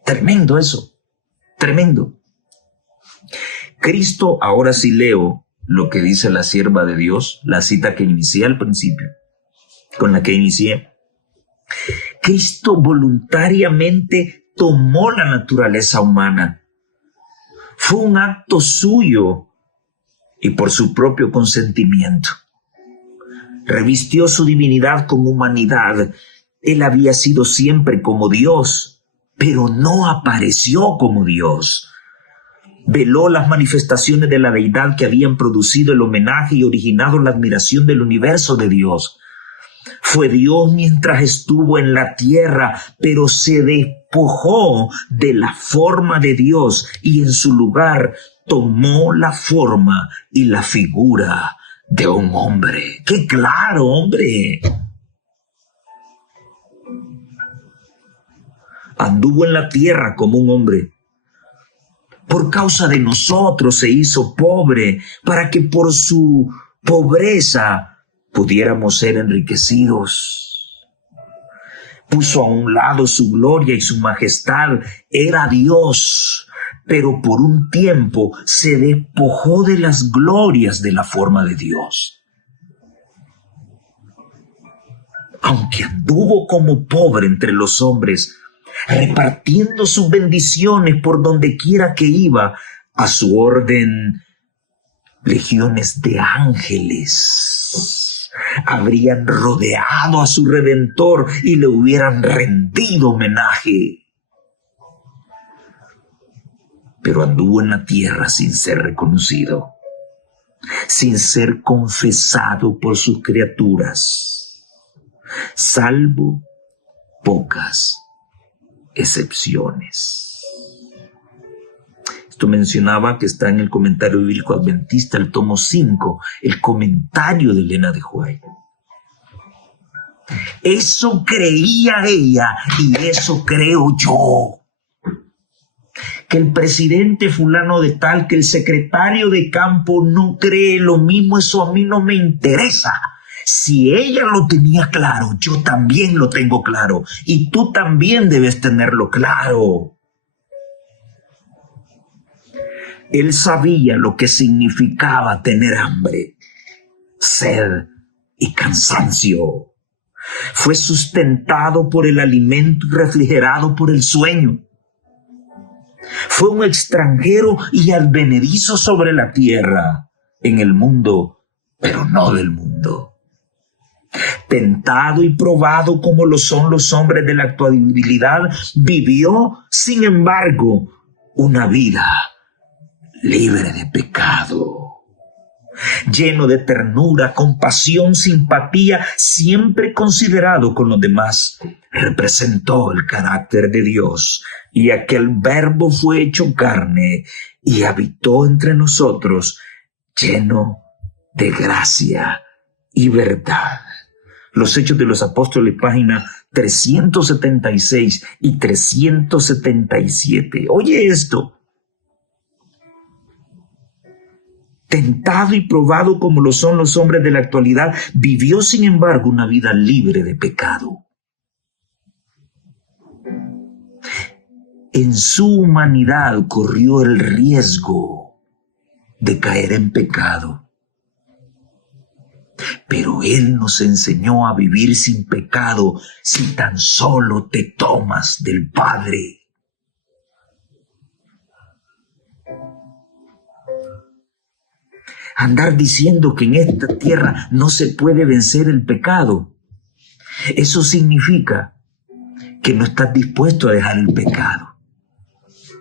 Tremendo eso, tremendo. Cristo, ahora sí leo lo que dice la sierva de Dios, la cita que inicié al principio, con la que inicié. Cristo voluntariamente tomó la naturaleza humana. Fue un acto suyo y por su propio consentimiento. Revistió su divinidad con humanidad. Él había sido siempre como Dios, pero no apareció como Dios. Veló las manifestaciones de la deidad que habían producido el homenaje y originado la admiración del universo de Dios. Fue Dios mientras estuvo en la tierra, pero se despojó de la forma de Dios y en su lugar tomó la forma y la figura de un hombre. ¡Qué claro, hombre! Anduvo en la tierra como un hombre. Por causa de nosotros se hizo pobre, para que por su pobreza pudiéramos ser enriquecidos. Puso a un lado su gloria y su majestad. Era Dios, pero por un tiempo se despojó de las glorias de la forma de Dios. Aunque anduvo como pobre entre los hombres, repartiendo sus bendiciones por donde quiera que iba, a su orden legiones de ángeles habrían rodeado a su Redentor y le hubieran rendido homenaje. Pero anduvo en la tierra sin ser reconocido, sin ser confesado por sus criaturas, salvo pocas excepciones. Esto mencionaba que está en el Comentario Bíblico Adventista, el tomo 5, el comentario de Elena de White. Eso creía ella y eso creo yo. que el presidente fulano de tal, que el secretario de campo no cree lo mismo, eso a mí no me interesa. Si ella lo tenía claro, yo también lo tengo claro y tú también debes tenerlo claro. Él sabía lo que significaba tener hambre, sed y cansancio. Fue sustentado por el alimento y refrigerado por el sueño. Fue un extranjero y advenedizo sobre la tierra, en el mundo, pero no del mundo. Tentado y probado como lo son los hombres de la actualidad, vivió, sin embargo, una vida libre de pecado. Lleno de ternura, compasión, simpatía, siempre considerado con los demás, representó el carácter de Dios, y aquel Verbo fue hecho carne y habitó entre nosotros, lleno de gracia y verdad. Los Hechos de los Apóstoles, página 376 y 377. Oye esto. Tentado y probado como lo son los hombres de la actualidad, vivió sin embargo una vida libre de pecado. En su humanidad corrió el riesgo de caer en pecado. Pero Él nos enseñó a vivir sin pecado si tan solo te tomas del Padre. Andar diciendo que en esta tierra no se puede vencer el pecado, eso significa que no estás dispuesto a dejar el pecado.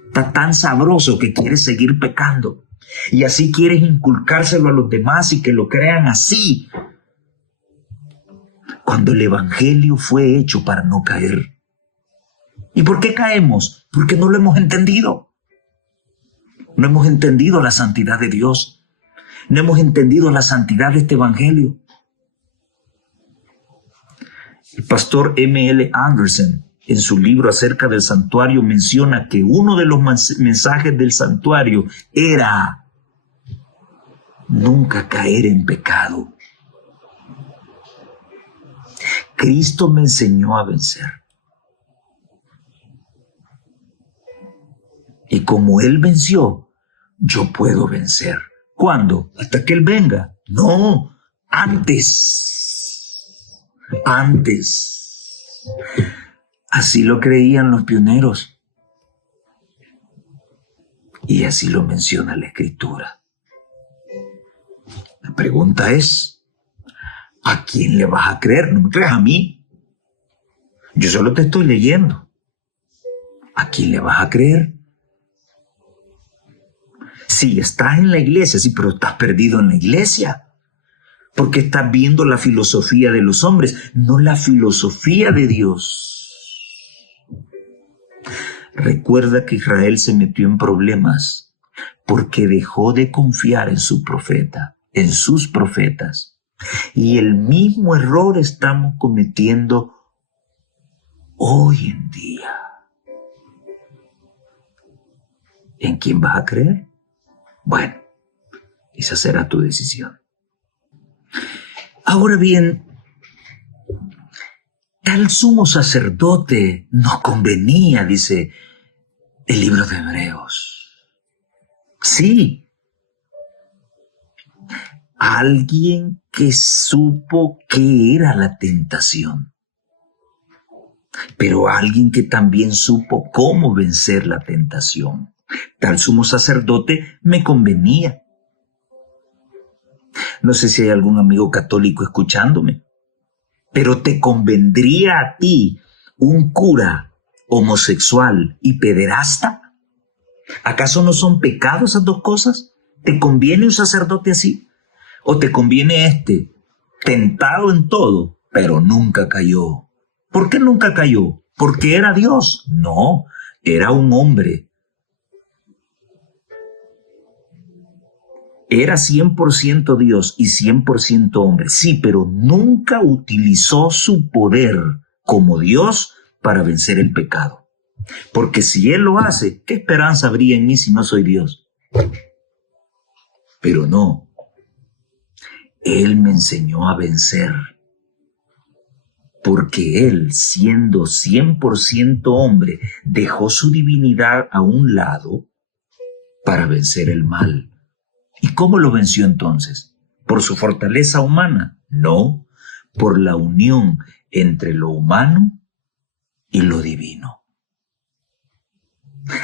Estás tan sabroso que quieres seguir pecando y así quieres inculcárselo a los demás y que lo crean así, cuando el evangelio fue hecho para no caer. ¿Y por qué caemos? Porque no lo hemos entendido. No hemos entendido la santidad de Dios. No hemos entendido la santidad de este evangelio. El pastor M.L. Anderson, en su libro acerca del santuario, menciona que uno de los mensajes del santuario era nunca caer en pecado. Cristo me enseñó a vencer. Y como Él venció, yo puedo vencer. ¿Cuándo? ¿Hasta que Él venga? No, antes. Antes. Así lo creían los pioneros. Y así lo menciona la Escritura. La pregunta es, ¿a quién le vas a creer? No me creas a mí. Yo solo te estoy leyendo. ¿A quién le vas a creer? Sí, estás en la iglesia, sí, pero estás perdido en la iglesia. Porque estás viendo la filosofía de los hombres, no la filosofía de Dios. Recuerda que Israel se metió en problemas porque dejó de confiar en su profeta, en sus profetas. Y el mismo error estamos cometiendo hoy en día. ¿En quién vas a creer? Bueno, esa será tu decisión. Ahora bien, tal sumo sacerdote nos convenía, dice el libro de Hebreos. Sí, alguien que supo qué era la tentación, pero alguien que también supo cómo vencer la tentación. Tal sumo sacerdote me convenía. No sé si hay algún amigo católico escuchándome, pero ¿te convendría a ti un cura homosexual y pederasta? ¿Acaso no son pecados esas dos cosas? ¿Te conviene un sacerdote así? ¿O te conviene este, tentado en todo, pero nunca cayó? ¿Por qué nunca cayó? ¿Porque era Dios? No, era un hombre. Era 100% Dios y 100% hombre, sí, pero nunca utilizó su poder como Dios para vencer el pecado. Porque si Él lo hace, ¿qué esperanza habría en mí si no soy Dios? Pero no, Él me enseñó a vencer. Porque Él, siendo 100% hombre, dejó su divinidad a un lado para vencer el mal. ¿Y cómo lo venció entonces? ¿Por su fortaleza humana? No, por la unión entre lo humano y lo divino.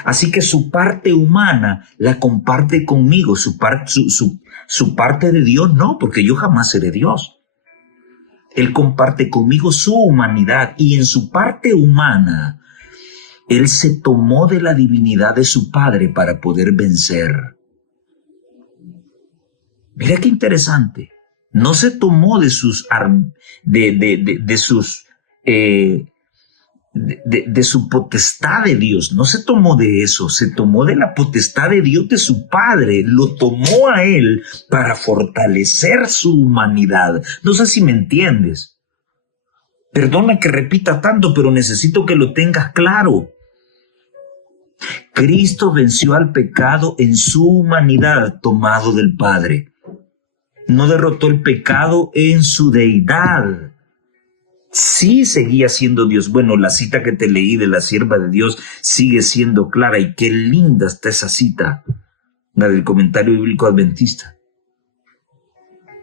Así que su parte humana la comparte conmigo, su parte de Dios no, porque yo jamás seré Dios. Él comparte conmigo su humanidad y en su parte humana, Él se tomó de la divinidad de su Padre para poder vencer. Mira qué interesante. No se tomó de sus de su potestad de Dios, no se tomó de eso, se tomó de la potestad de Dios de su Padre, lo tomó a Él para fortalecer su humanidad. No sé si me entiendes. Perdona que repita tanto, pero necesito que lo tengas claro. Cristo venció al pecado en su humanidad tomado del Padre. No derrotó el pecado en su deidad. Sí seguía siendo Dios. Bueno, la cita que te leí de la sierva de Dios sigue siendo clara y qué linda está esa cita, la del comentario bíblico adventista.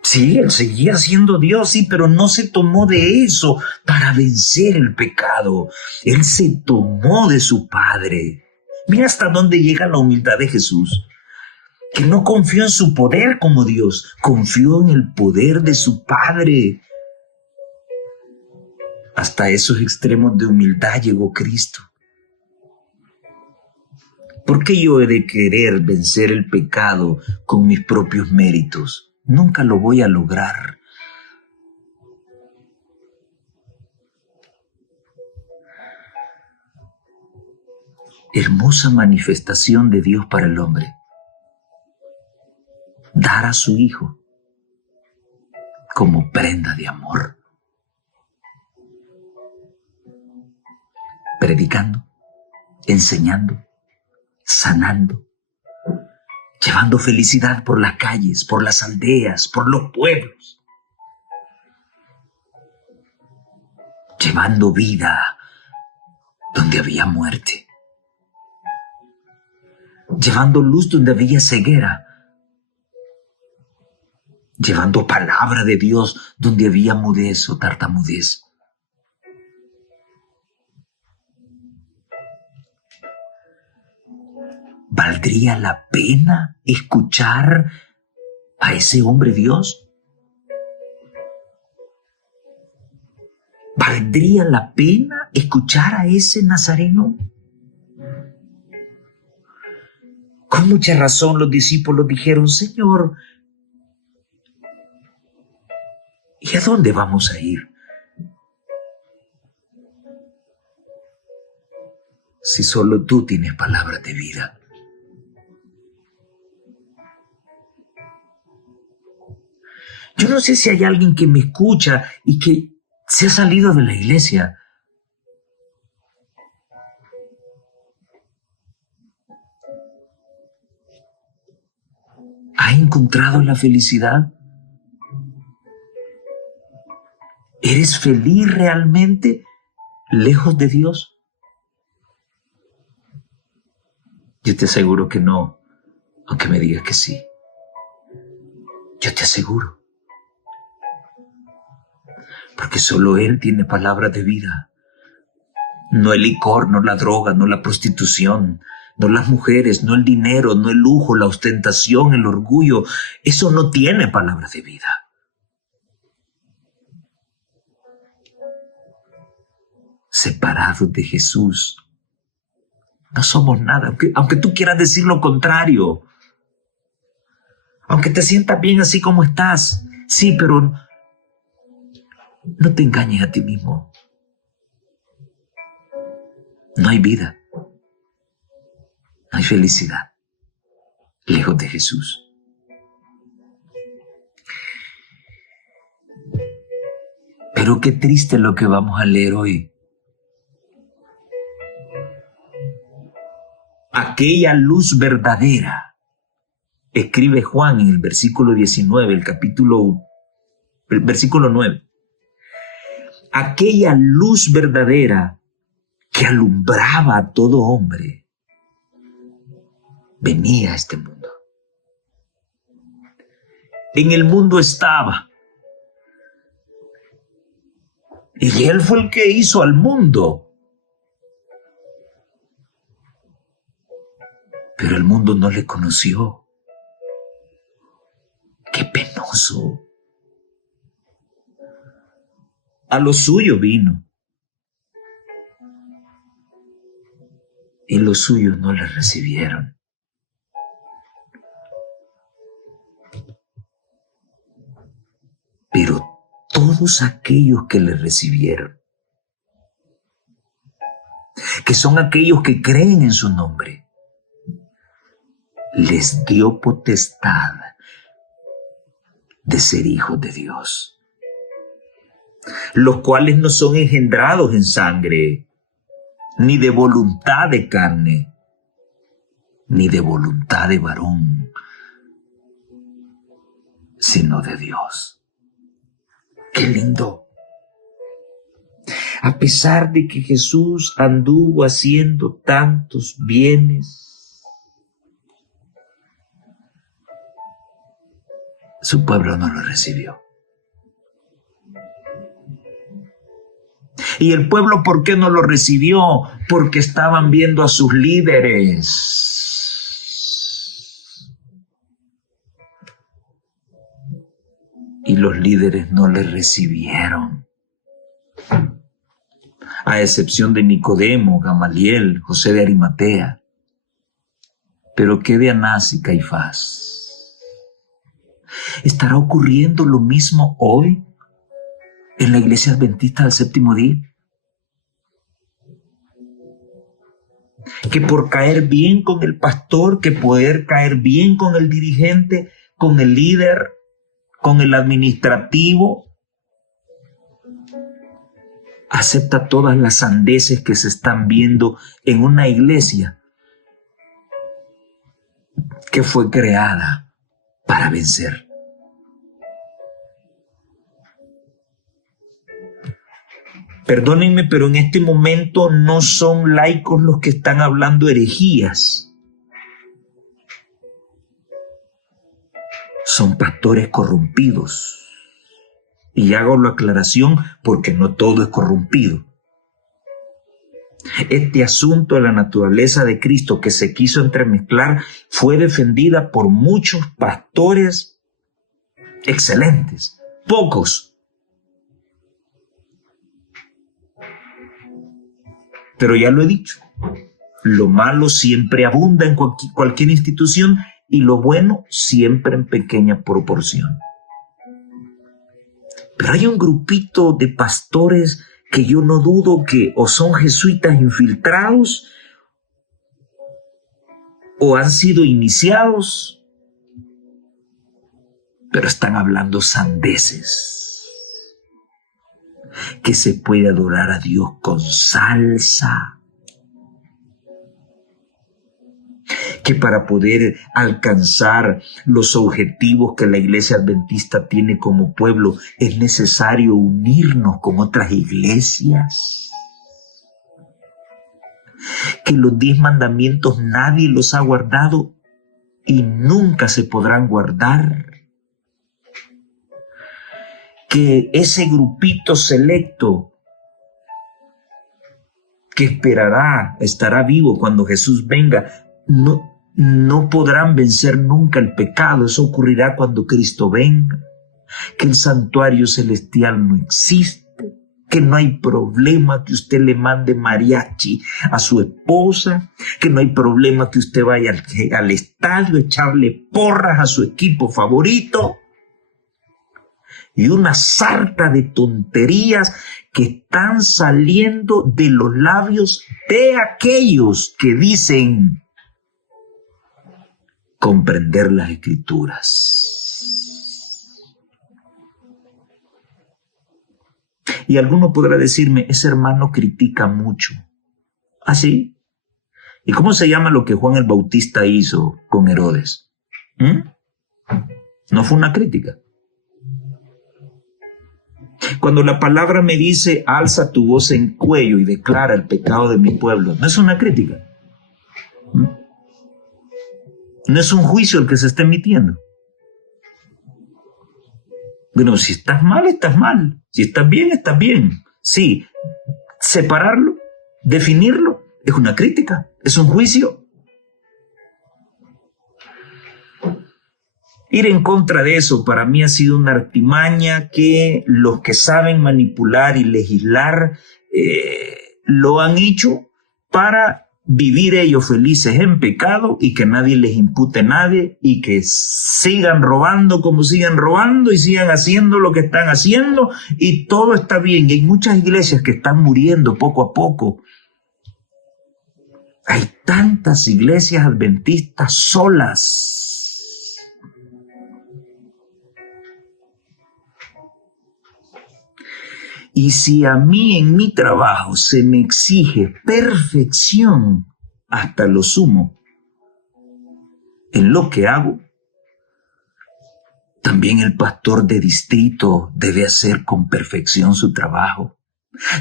Sí, Él seguía siendo Dios, sí, pero no se tomó de eso para vencer el pecado. Él se tomó de su Padre. Mira hasta dónde llega la humildad de Jesús, que no confió en su poder como Dios, confió en el poder de su Padre. Hasta esos extremos de humildad llegó Cristo. ¿Por qué yo he de querer vencer el pecado con mis propios méritos? Nunca lo voy a lograr. Hermosa manifestación de Dios para el hombre. Dar a su Hijo como prenda de amor. Predicando, enseñando, sanando, llevando felicidad por las calles, por las aldeas, por los pueblos, llevando vida donde había muerte, llevando luz donde había ceguera, llevando palabra de Dios donde había mudez o tartamudez. ¿Valdría la pena escuchar a ese hombre Dios? ¿Valdría la pena escuchar a ese nazareno? Con mucha razón los discípulos dijeron: Señor, ¿y a dónde vamos a ir? Si solo tú tienes palabras de vida. Yo no sé si hay alguien que me escucha y que se ha salido de la iglesia. ¿Ha encontrado la felicidad? ¿Eres feliz realmente lejos de Dios? Yo te aseguro que no, aunque me digas que sí. Yo te aseguro. Porque solo Él tiene palabras de vida. No el licor, no la droga, no la prostitución, no las mujeres, no el dinero, no el lujo, la ostentación, el orgullo. Eso no tiene palabras de vida. Separados de Jesús, no somos nada, aunque tú quieras decir lo contrario. Aunque te sientas bien así como estás. Sí, pero no te engañes a ti mismo. No hay vida. No hay felicidad lejos de Jesús. Pero qué triste lo que vamos a leer hoy. aquella luz verdadera, escribe Juan en el versículo 19, el versículo 9. Aquella luz verdadera que alumbraba a todo hombre, venía a este mundo. En el mundo estaba. Y Él fue el que hizo al mundo. Pero el mundo no le conoció. ¡Qué penoso! A lo suyo vino. Y los suyos no le recibieron. Pero todos aquellos que le recibieron, que son aquellos que creen en su nombre, les dio potestad de ser hijos de Dios, los cuales no son engendrados en sangre, ni de voluntad de carne, ni de voluntad de varón, sino de Dios. ¡Qué lindo! A pesar de que Jesús anduvo haciendo tantos bienes, su pueblo no lo recibió. ¿Y el pueblo por qué no lo recibió? Porque estaban viendo a sus líderes. Y los líderes no le recibieron. A excepción de Nicodemo, Gamaliel, José de Arimatea. Pero ¿qué de Anás y Caifás? ¿Estará ocurriendo lo mismo hoy en la Iglesia Adventista del Séptimo Día? Que por caer bien con el pastor, que poder caer bien con el dirigente, con el líder, con el administrativo, acepta todas las sandeces que se están viendo en una iglesia que fue creada para vencer. Perdónenme, pero en este momento no son laicos los que están hablando herejías. Son pastores corrompidos. Y hago la aclaración porque no todo es corrompido. Este asunto de la naturaleza de Cristo que se quiso entremezclar fue defendida por muchos pastores excelentes, pocos. Pero ya lo he dicho, lo malo siempre abunda en cualquier institución y lo bueno siempre en pequeña proporción. Pero hay un grupito de pastores que yo no dudo que o son jesuitas infiltrados o han sido iniciados, pero están hablando sandeces. Que se puede adorar a Dios con salsa. Que para poder alcanzar los objetivos que la Iglesia Adventista tiene como pueblo es necesario unirnos con otras iglesias. Que los 10 mandamientos nadie los ha guardado y nunca se podrán guardar. Que ese grupito selecto que estará vivo cuando Jesús venga, no podrán vencer nunca el pecado. Eso ocurrirá cuando Cristo venga. Que el santuario celestial no existe. Que no hay problema que usted le mande mariachi a su esposa. Que no hay problema que usted vaya al estadio a echarle porras a su equipo favorito. Y una sarta de tonterías que están saliendo de los labios de aquellos que dicen comprender las Escrituras. Y alguno podrá decirme, ese hermano critica mucho. ¿Ah, sí? ¿Y cómo se llama lo que Juan el Bautista hizo con Herodes? No fue una crítica. Cuando la palabra me dice, alza tu voz en cuello y declara el pecado de mi pueblo, no es una crítica. No es un juicio el que se está emitiendo. Bueno, si estás mal, estás mal. Si estás bien, estás bien. Sí, separarlo, definirlo, es una crítica, es un juicio. Ir en contra de eso para mí ha sido una artimaña que los que saben manipular y legislar lo han hecho para vivir ellos felices en pecado y que nadie les impute nadie y que sigan robando como sigan robando y sigan haciendo lo que están haciendo y todo está bien. Y hay muchas iglesias que están muriendo poco a poco. Hay tantas iglesias adventistas solas. Y si a mí en mi trabajo se me exige perfección hasta lo sumo en lo que hago, también el pastor de distrito debe hacer con perfección su trabajo.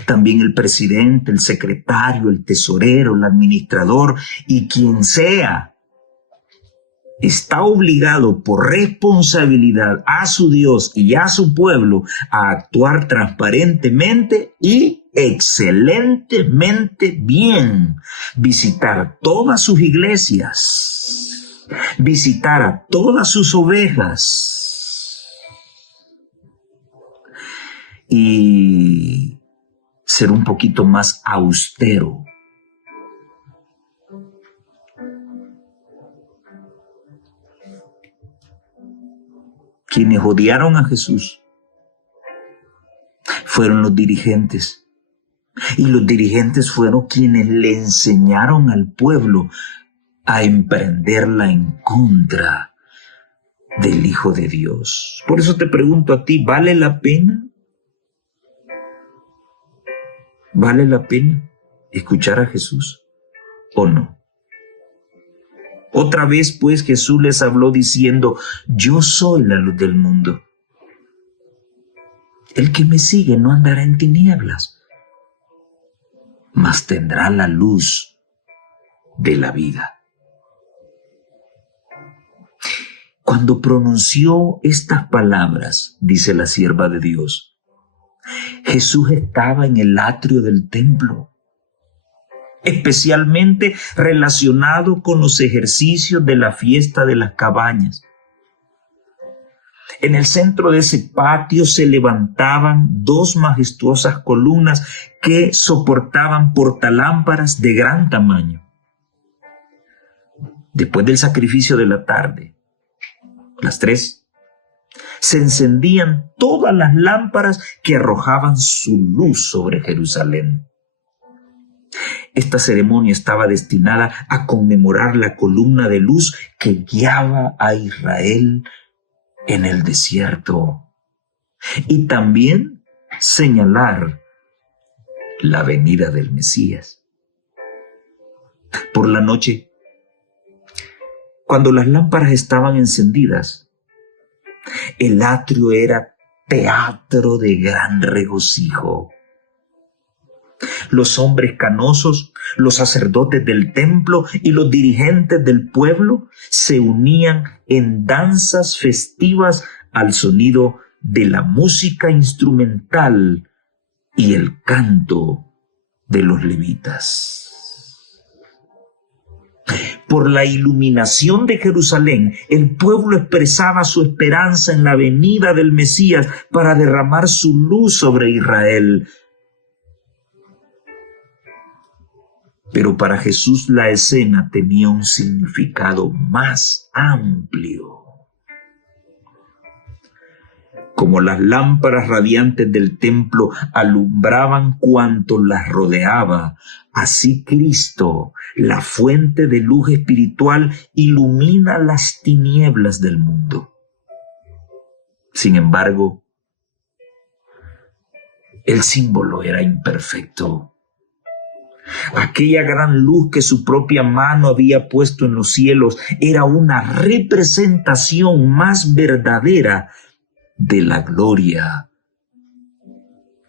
También el presidente, el secretario, el tesorero, el administrador y quien sea está obligado por responsabilidad a su Dios y a su pueblo a actuar transparentemente y excelentemente bien. Visitar todas sus iglesias, visitar a todas sus ovejas y ser un poquito más austero. Quienes odiaron a Jesús fueron los dirigentes. Y los dirigentes fueron quienes le enseñaron al pueblo a emprenderla en contra del Hijo de Dios. Por eso te pregunto a ti, ¿vale la pena? ¿Vale la pena escuchar a Jesús o no? Otra vez, pues, Jesús les habló diciendo, yo soy la luz del mundo. El que me sigue no andará en tinieblas, mas tendrá la luz de la vida. Cuando pronunció estas palabras, dice la sierva de Dios, Jesús estaba en el atrio del templo, especialmente relacionado con los ejercicios de la fiesta de las cabañas. En el centro de ese patio se levantaban dos majestuosas columnas que soportaban portalámparas de gran tamaño. Después del sacrificio de la tarde, las 3, se encendían todas las lámparas que arrojaban su luz sobre Jerusalén. Esta ceremonia estaba destinada a conmemorar la columna de luz que guiaba a Israel en el desierto y también señalar la venida del Mesías. Por la noche, cuando las lámparas estaban encendidas, el atrio era teatro de gran regocijo. Los hombres canosos, los sacerdotes del templo y los dirigentes del pueblo se unían en danzas festivas al sonido de la música instrumental y el canto de los levitas. Por la iluminación de Jerusalén, el pueblo expresaba su esperanza en la venida del Mesías para derramar su luz sobre Israel. Pero para Jesús la escena tenía un significado más amplio. Como las lámparas radiantes del templo alumbraban cuanto las rodeaba, así Cristo, la fuente de luz espiritual, ilumina las tinieblas del mundo. Sin embargo, el símbolo era imperfecto. Aquella gran luz que su propia mano había puesto en los cielos era una representación más verdadera de la gloria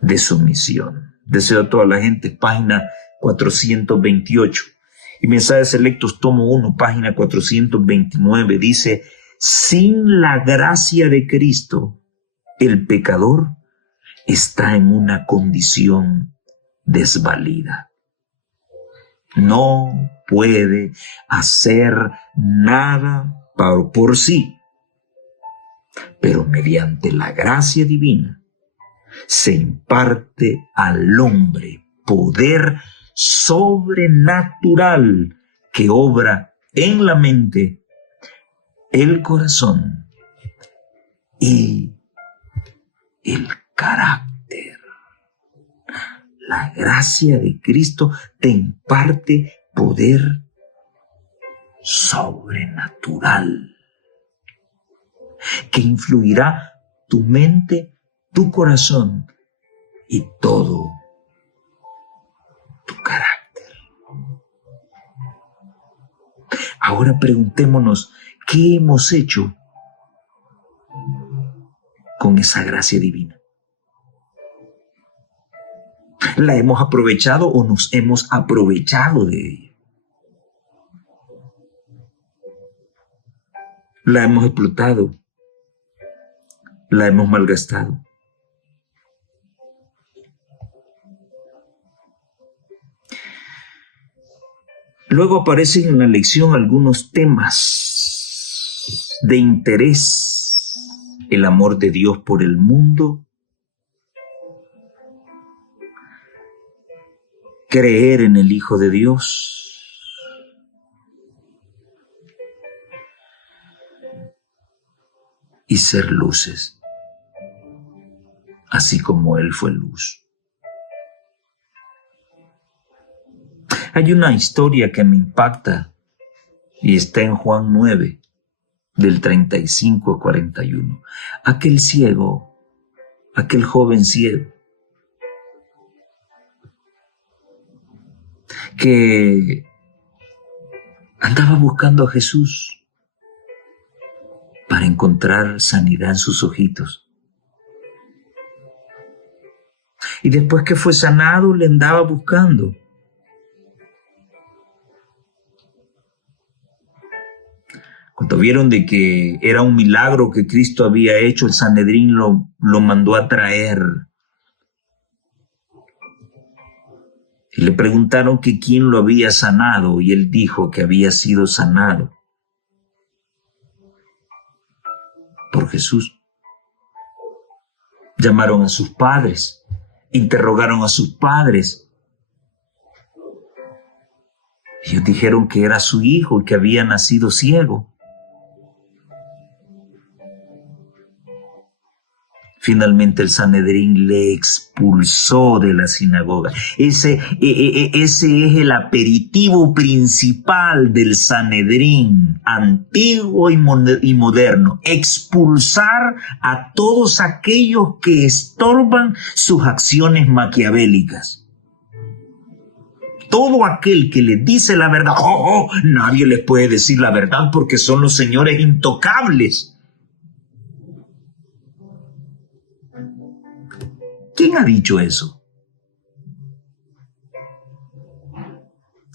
de su misión. Deseo a toda la gente, página 428. Y Mensajes Selectos, tomo 1, página 429, dice: sin la gracia de Cristo, el pecador está en una condición desvalida. No puede hacer nada por sí, pero mediante la gracia divina se imparte al hombre poder sobrenatural que obra en la mente, el corazón y el carácter. La gracia de Cristo te imparte poder sobrenatural que influirá tu mente, tu corazón y todo tu carácter. Ahora preguntémonos, ¿qué hemos hecho con esa gracia divina? ¿La hemos aprovechado o nos hemos aprovechado de ella? ¿La hemos explotado? ¿La hemos malgastado? Luego aparecen en la lección algunos temas de interés: el amor de Dios por el mundo, creer en el Hijo de Dios, y ser luces, así como Él fue luz. Hay una historia que me impacta y está en Juan 9, del 35 al 41. Aquel ciego, aquel joven ciego, que andaba buscando a Jesús para encontrar sanidad en sus ojitos. Y después que fue sanado, le andaba buscando. Cuando vieron de que era un milagro que Cristo había hecho, el Sanedrín lo mandó a traer. Y le preguntaron que quién lo había sanado, y él dijo que había sido sanado por Jesús. Llamaron a sus padres, interrogaron a sus padres. Ellos dijeron que era su hijo y que había nacido ciego. Finalmente el Sanedrín le expulsó de la sinagoga. Ese es el aperitivo principal del Sanedrín, antiguo y moderno: expulsar a todos aquellos que estorban sus acciones maquiavélicas. Todo aquel que les dice la verdad, nadie les puede decir la verdad porque son los señores intocables. ¿Quién ha dicho eso?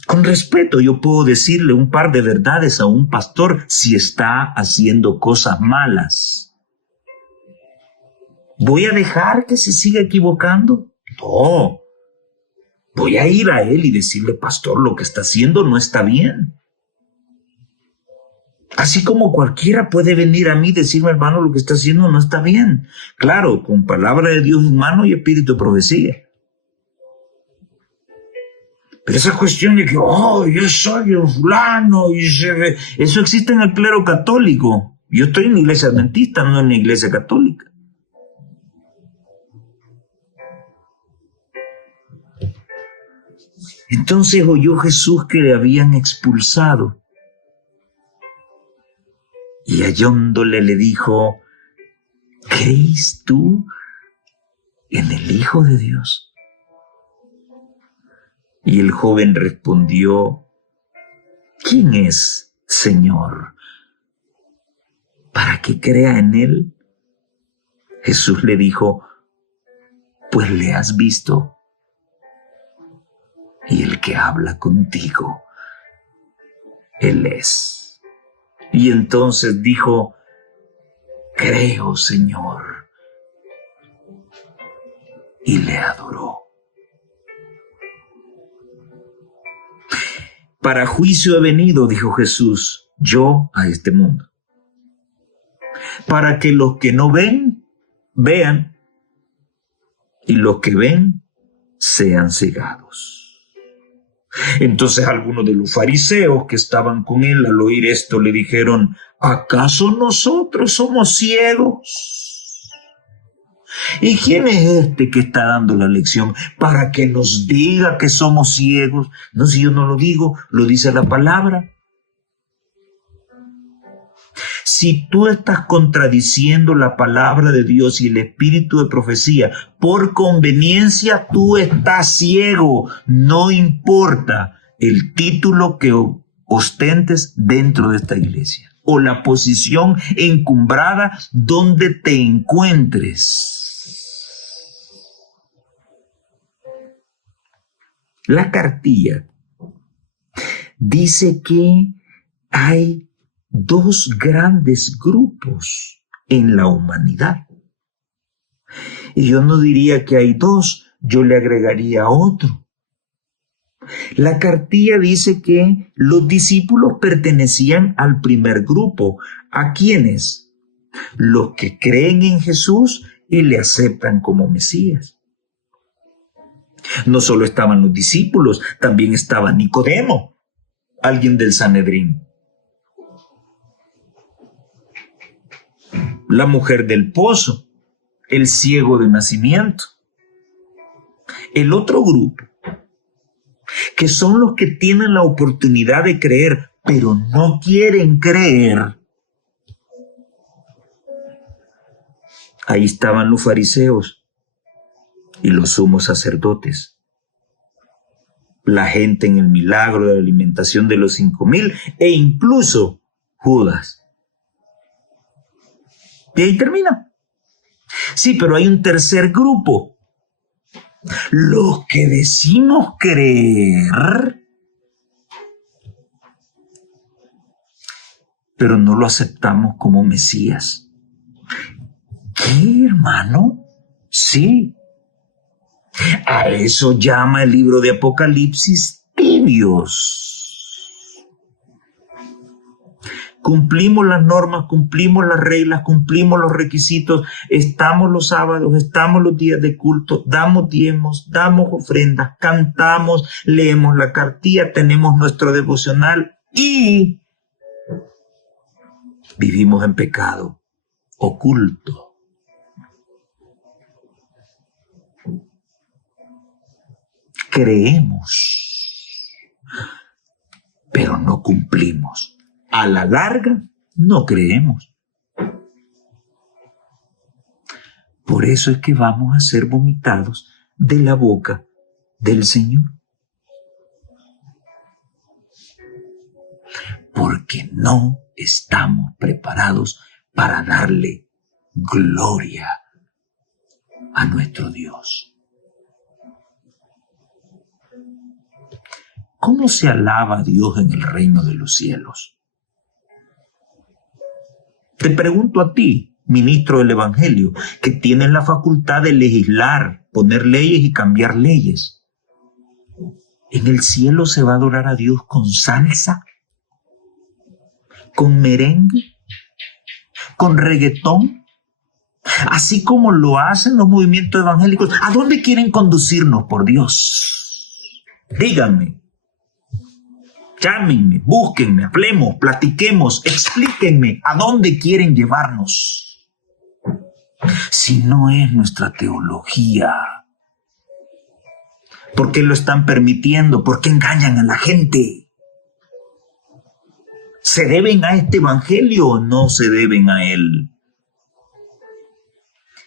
Con respeto, yo puedo decirle un par de verdades a un pastor si está haciendo cosas malas. ¿Voy a dejar que se siga equivocando? No. Voy a ir a él y decirle: pastor, lo que está haciendo no está bien. Así como cualquiera puede venir a mí y decirme: hermano, lo que está haciendo no está bien. Claro, con palabra de Dios en mano y espíritu de profecía. Pero esa cuestión de que, yo soy un fulano, eso existe en el clero católico. Yo estoy en la iglesia adventista, no en la iglesia católica. Entonces oyó Jesús que le habían expulsado. Y hallándole le dijo: ¿crees tú en el Hijo de Dios? Y el joven respondió: ¿quién es, Señor, para que crea en él? Jesús le dijo: pues le has visto, y el que habla contigo, él es. Y entonces dijo: creo, Señor. Y le adoró. Para juicio he venido, dijo Jesús, yo a este mundo, para que los que no ven, vean, y los que ven, sean cegados. Entonces algunos de los fariseos que estaban con él al oír esto le dijeron: ¿acaso nosotros somos ciegos? ¿Y quién es este que está dando la lección para que nos diga que somos ciegos? No, si yo no lo digo, lo dice la palabra. Si tú estás contradiciendo la palabra de Dios y el espíritu de profecía por conveniencia, tú estás ciego. No importa el título que ostentes dentro de esta iglesia o la posición encumbrada donde te encuentres. La cartilla dice que hay dos grandes grupos en la humanidad. Y yo no diría que hay dos, yo le agregaría otro. La cartilla dice que los discípulos pertenecían al primer grupo. ¿A quiénes? Los que creen en Jesús y le aceptan como Mesías. No solo estaban los discípulos, también estaba Nicodemo, alguien del Sanedrín. La mujer del pozo, el ciego de nacimiento. El otro grupo, que son los que tienen la oportunidad de creer, pero no quieren creer. Ahí estaban los fariseos y los sumos sacerdotes. La gente en el milagro de la alimentación de los 5,000 e incluso Judas. Y ahí termina. Sí, pero hay un tercer grupo. Los que decimos creer, pero no lo aceptamos como Mesías. ¿Qué, hermano? Sí. A eso llama el libro de Apocalipsis tibios. Cumplimos las normas, cumplimos las reglas, cumplimos los requisitos, estamos los sábados, estamos los días de culto, damos diezmos, damos ofrendas, cantamos, leemos la cartilla, tenemos nuestro devocional y vivimos en pecado oculto. Creemos, pero no cumplimos. A la larga, no creemos. Por eso es que vamos a ser vomitados de la boca del Señor. Porque no estamos preparados para darle gloria a nuestro Dios. ¿Cómo se alaba a Dios en el reino de los cielos? Te pregunto a ti, ministro del Evangelio, que tienes la facultad de legislar, poner leyes y cambiar leyes. ¿En el cielo se va a adorar a Dios con salsa? ¿Con merengue? ¿Con reggaetón? Así como lo hacen los movimientos evangélicos. ¿A dónde quieren conducirnos, por Dios? Díganme. Llámenme, búsquenme, hablemos, platiquemos, explíquenme a dónde quieren llevarnos. Si no es nuestra teología, ¿por qué lo están permitiendo? ¿Por qué engañan a la gente? ¿Se deben a este evangelio o no se deben a él?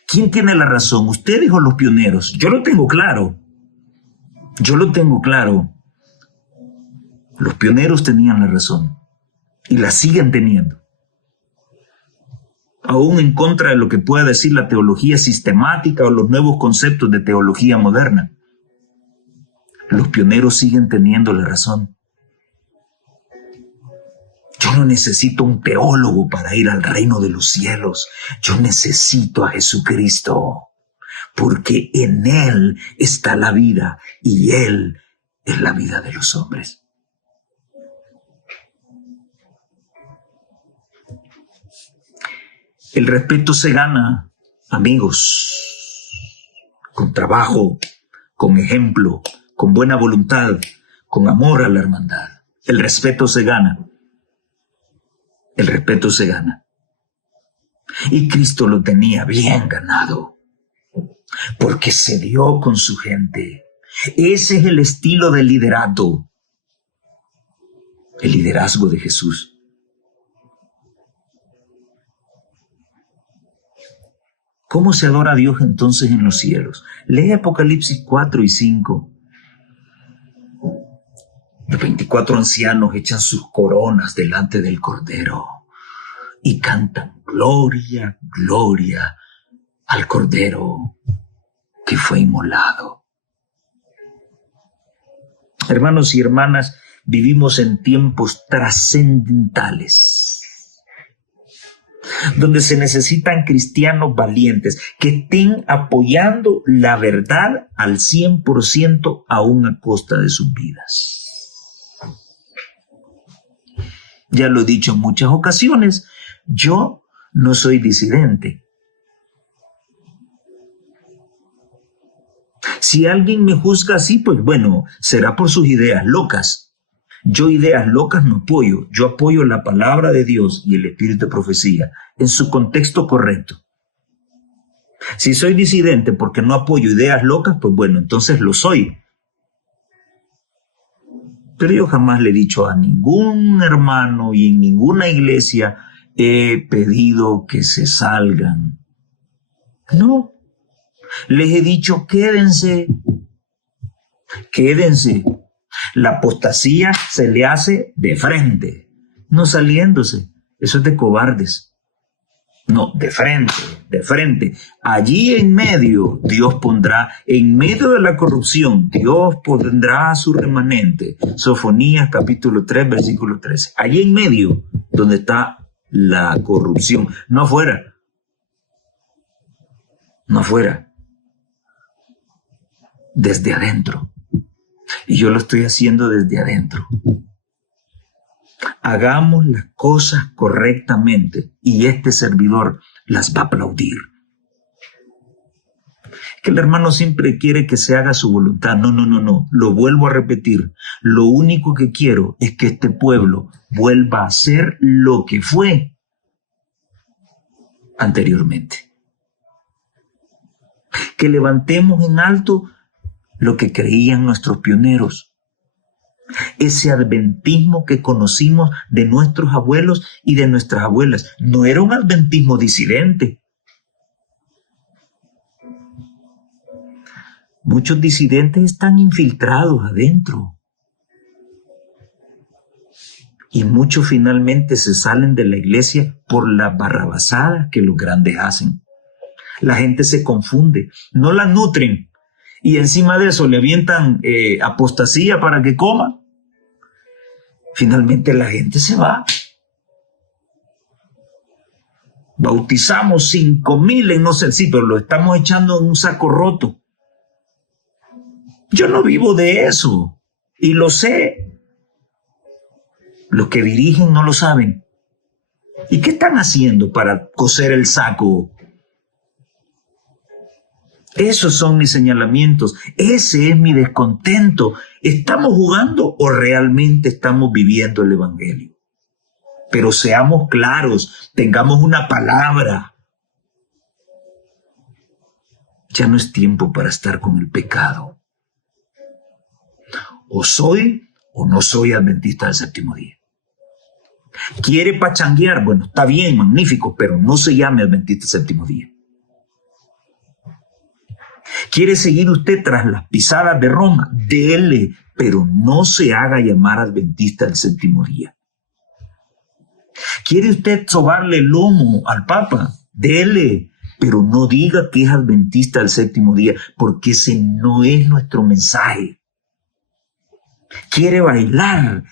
¿Quién tiene la razón, ustedes o los pioneros? Yo lo tengo claro. Yo lo tengo claro. Los pioneros tenían la razón y la siguen teniendo. Aún en contra de lo que pueda decir la teología sistemática o los nuevos conceptos de teología moderna. Los pioneros siguen teniendo la razón. Yo no necesito un teólogo para ir al reino de los cielos. Yo necesito a Jesucristo, porque en Él está la vida y Él es la vida de los hombres. El respeto se gana, amigos, con trabajo, con ejemplo, con buena voluntad, con amor a la hermandad. El respeto se gana. El respeto se gana. Y Cristo lo tenía bien ganado, porque se dio con su gente. Ese es el estilo de liderato, el liderazgo de Jesús. ¿Cómo se adora a Dios entonces en los cielos? Lee Apocalipsis 4 y 5. Los 24 ancianos echan sus coronas delante del Cordero y cantan gloria, gloria al Cordero que fue inmolado. Hermanos y hermanas, vivimos en tiempos trascendentales, donde se necesitan cristianos valientes que estén apoyando la verdad al 100% aún a costa de sus vidas. Ya lo he dicho en muchas ocasiones, yo no soy disidente. Si alguien me juzga así, pues bueno, será por sus ideas locas. Yo ideas locas no apoyo. Yo apoyo la palabra de Dios y el espíritu de profecía en su contexto correcto. Si soy disidente porque no apoyo ideas locas, pues bueno, entonces lo soy. Pero yo jamás le he dicho a ningún hermano y en ninguna iglesia he pedido que se salgan. No. Les he dicho, quédense. Quédense. La apostasía se le hace de frente, no saliéndose. Eso es de cobardes. No, de frente, de frente. Allí en medio, Dios pondrá, en medio de la corrupción, Dios pondrá a su remanente. Sofonías capítulo 3, versículo 13. Allí en medio, donde está la corrupción, no afuera. No afuera. Desde adentro. Y yo lo estoy haciendo desde adentro. Hagamos las cosas correctamente y este servidor las va a aplaudir. Que el hermano siempre quiere que se haga su voluntad. No. Lo vuelvo a repetir. Lo único que quiero es que este pueblo vuelva a ser lo que fue anteriormente. Que levantemos en alto lo que creían nuestros pioneros. Ese adventismo que conocimos de nuestros abuelos y de nuestras abuelas no era un adventismo disidente. Muchos disidentes están infiltrados adentro. Y muchos finalmente se salen de la iglesia por las barrabasadas que los grandes hacen. La gente se confunde, no la nutren. Y encima de eso le avientan apostasía para que coma. Finalmente la gente se va. Bautizamos 5,000 en no sé, sí, pero lo estamos echando en un saco roto. Yo no vivo de eso y lo sé. Los que dirigen no lo saben. ¿Y qué están haciendo para coser el saco? Esos son mis señalamientos. Ese es mi descontento. ¿Estamos jugando o realmente estamos viviendo el evangelio? Pero seamos claros, tengamos una palabra. Ya no es tiempo para estar con el pecado. O soy o no soy adventista del séptimo día. ¿Quiere pachanguear? Bueno, está bien, magnífico, pero no se llame adventista del séptimo día. ¿Quiere seguir usted tras las pisadas de Roma? Dele, pero no se haga llamar adventista del séptimo día. ¿Quiere usted sobarle el lomo al Papa? Dele, pero no diga que es adventista del séptimo día, porque ese no es nuestro mensaje. ¿Quiere bailar?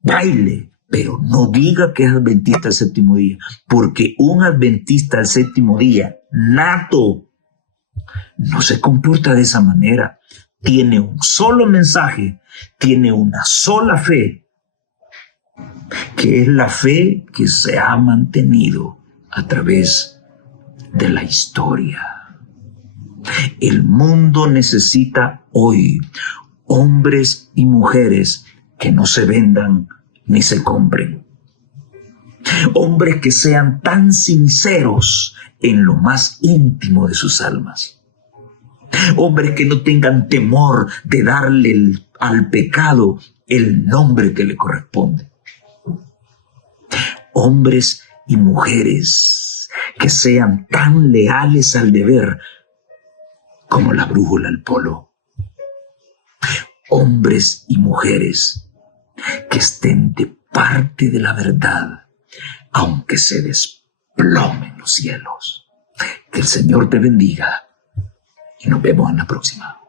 Baile, pero no diga que es adventista del séptimo día, porque un adventista del séptimo día nato no se comporta de esa manera. Tiene un solo mensaje, tiene una sola fe, que es la fe que se ha mantenido a través de la historia. El mundo necesita hoy hombres y mujeres que no se vendan ni se compren. Hombres que sean tan sinceros en lo más íntimo de sus almas. Hombres que no tengan temor de darle al pecado el nombre que le corresponde. Hombres y mujeres que sean tan leales al deber como la brújula al polo. Hombres y mujeres que estén de parte de la verdad, aunque se desplomen los cielos. Que el Señor te bendiga y nos vemos en la próxima.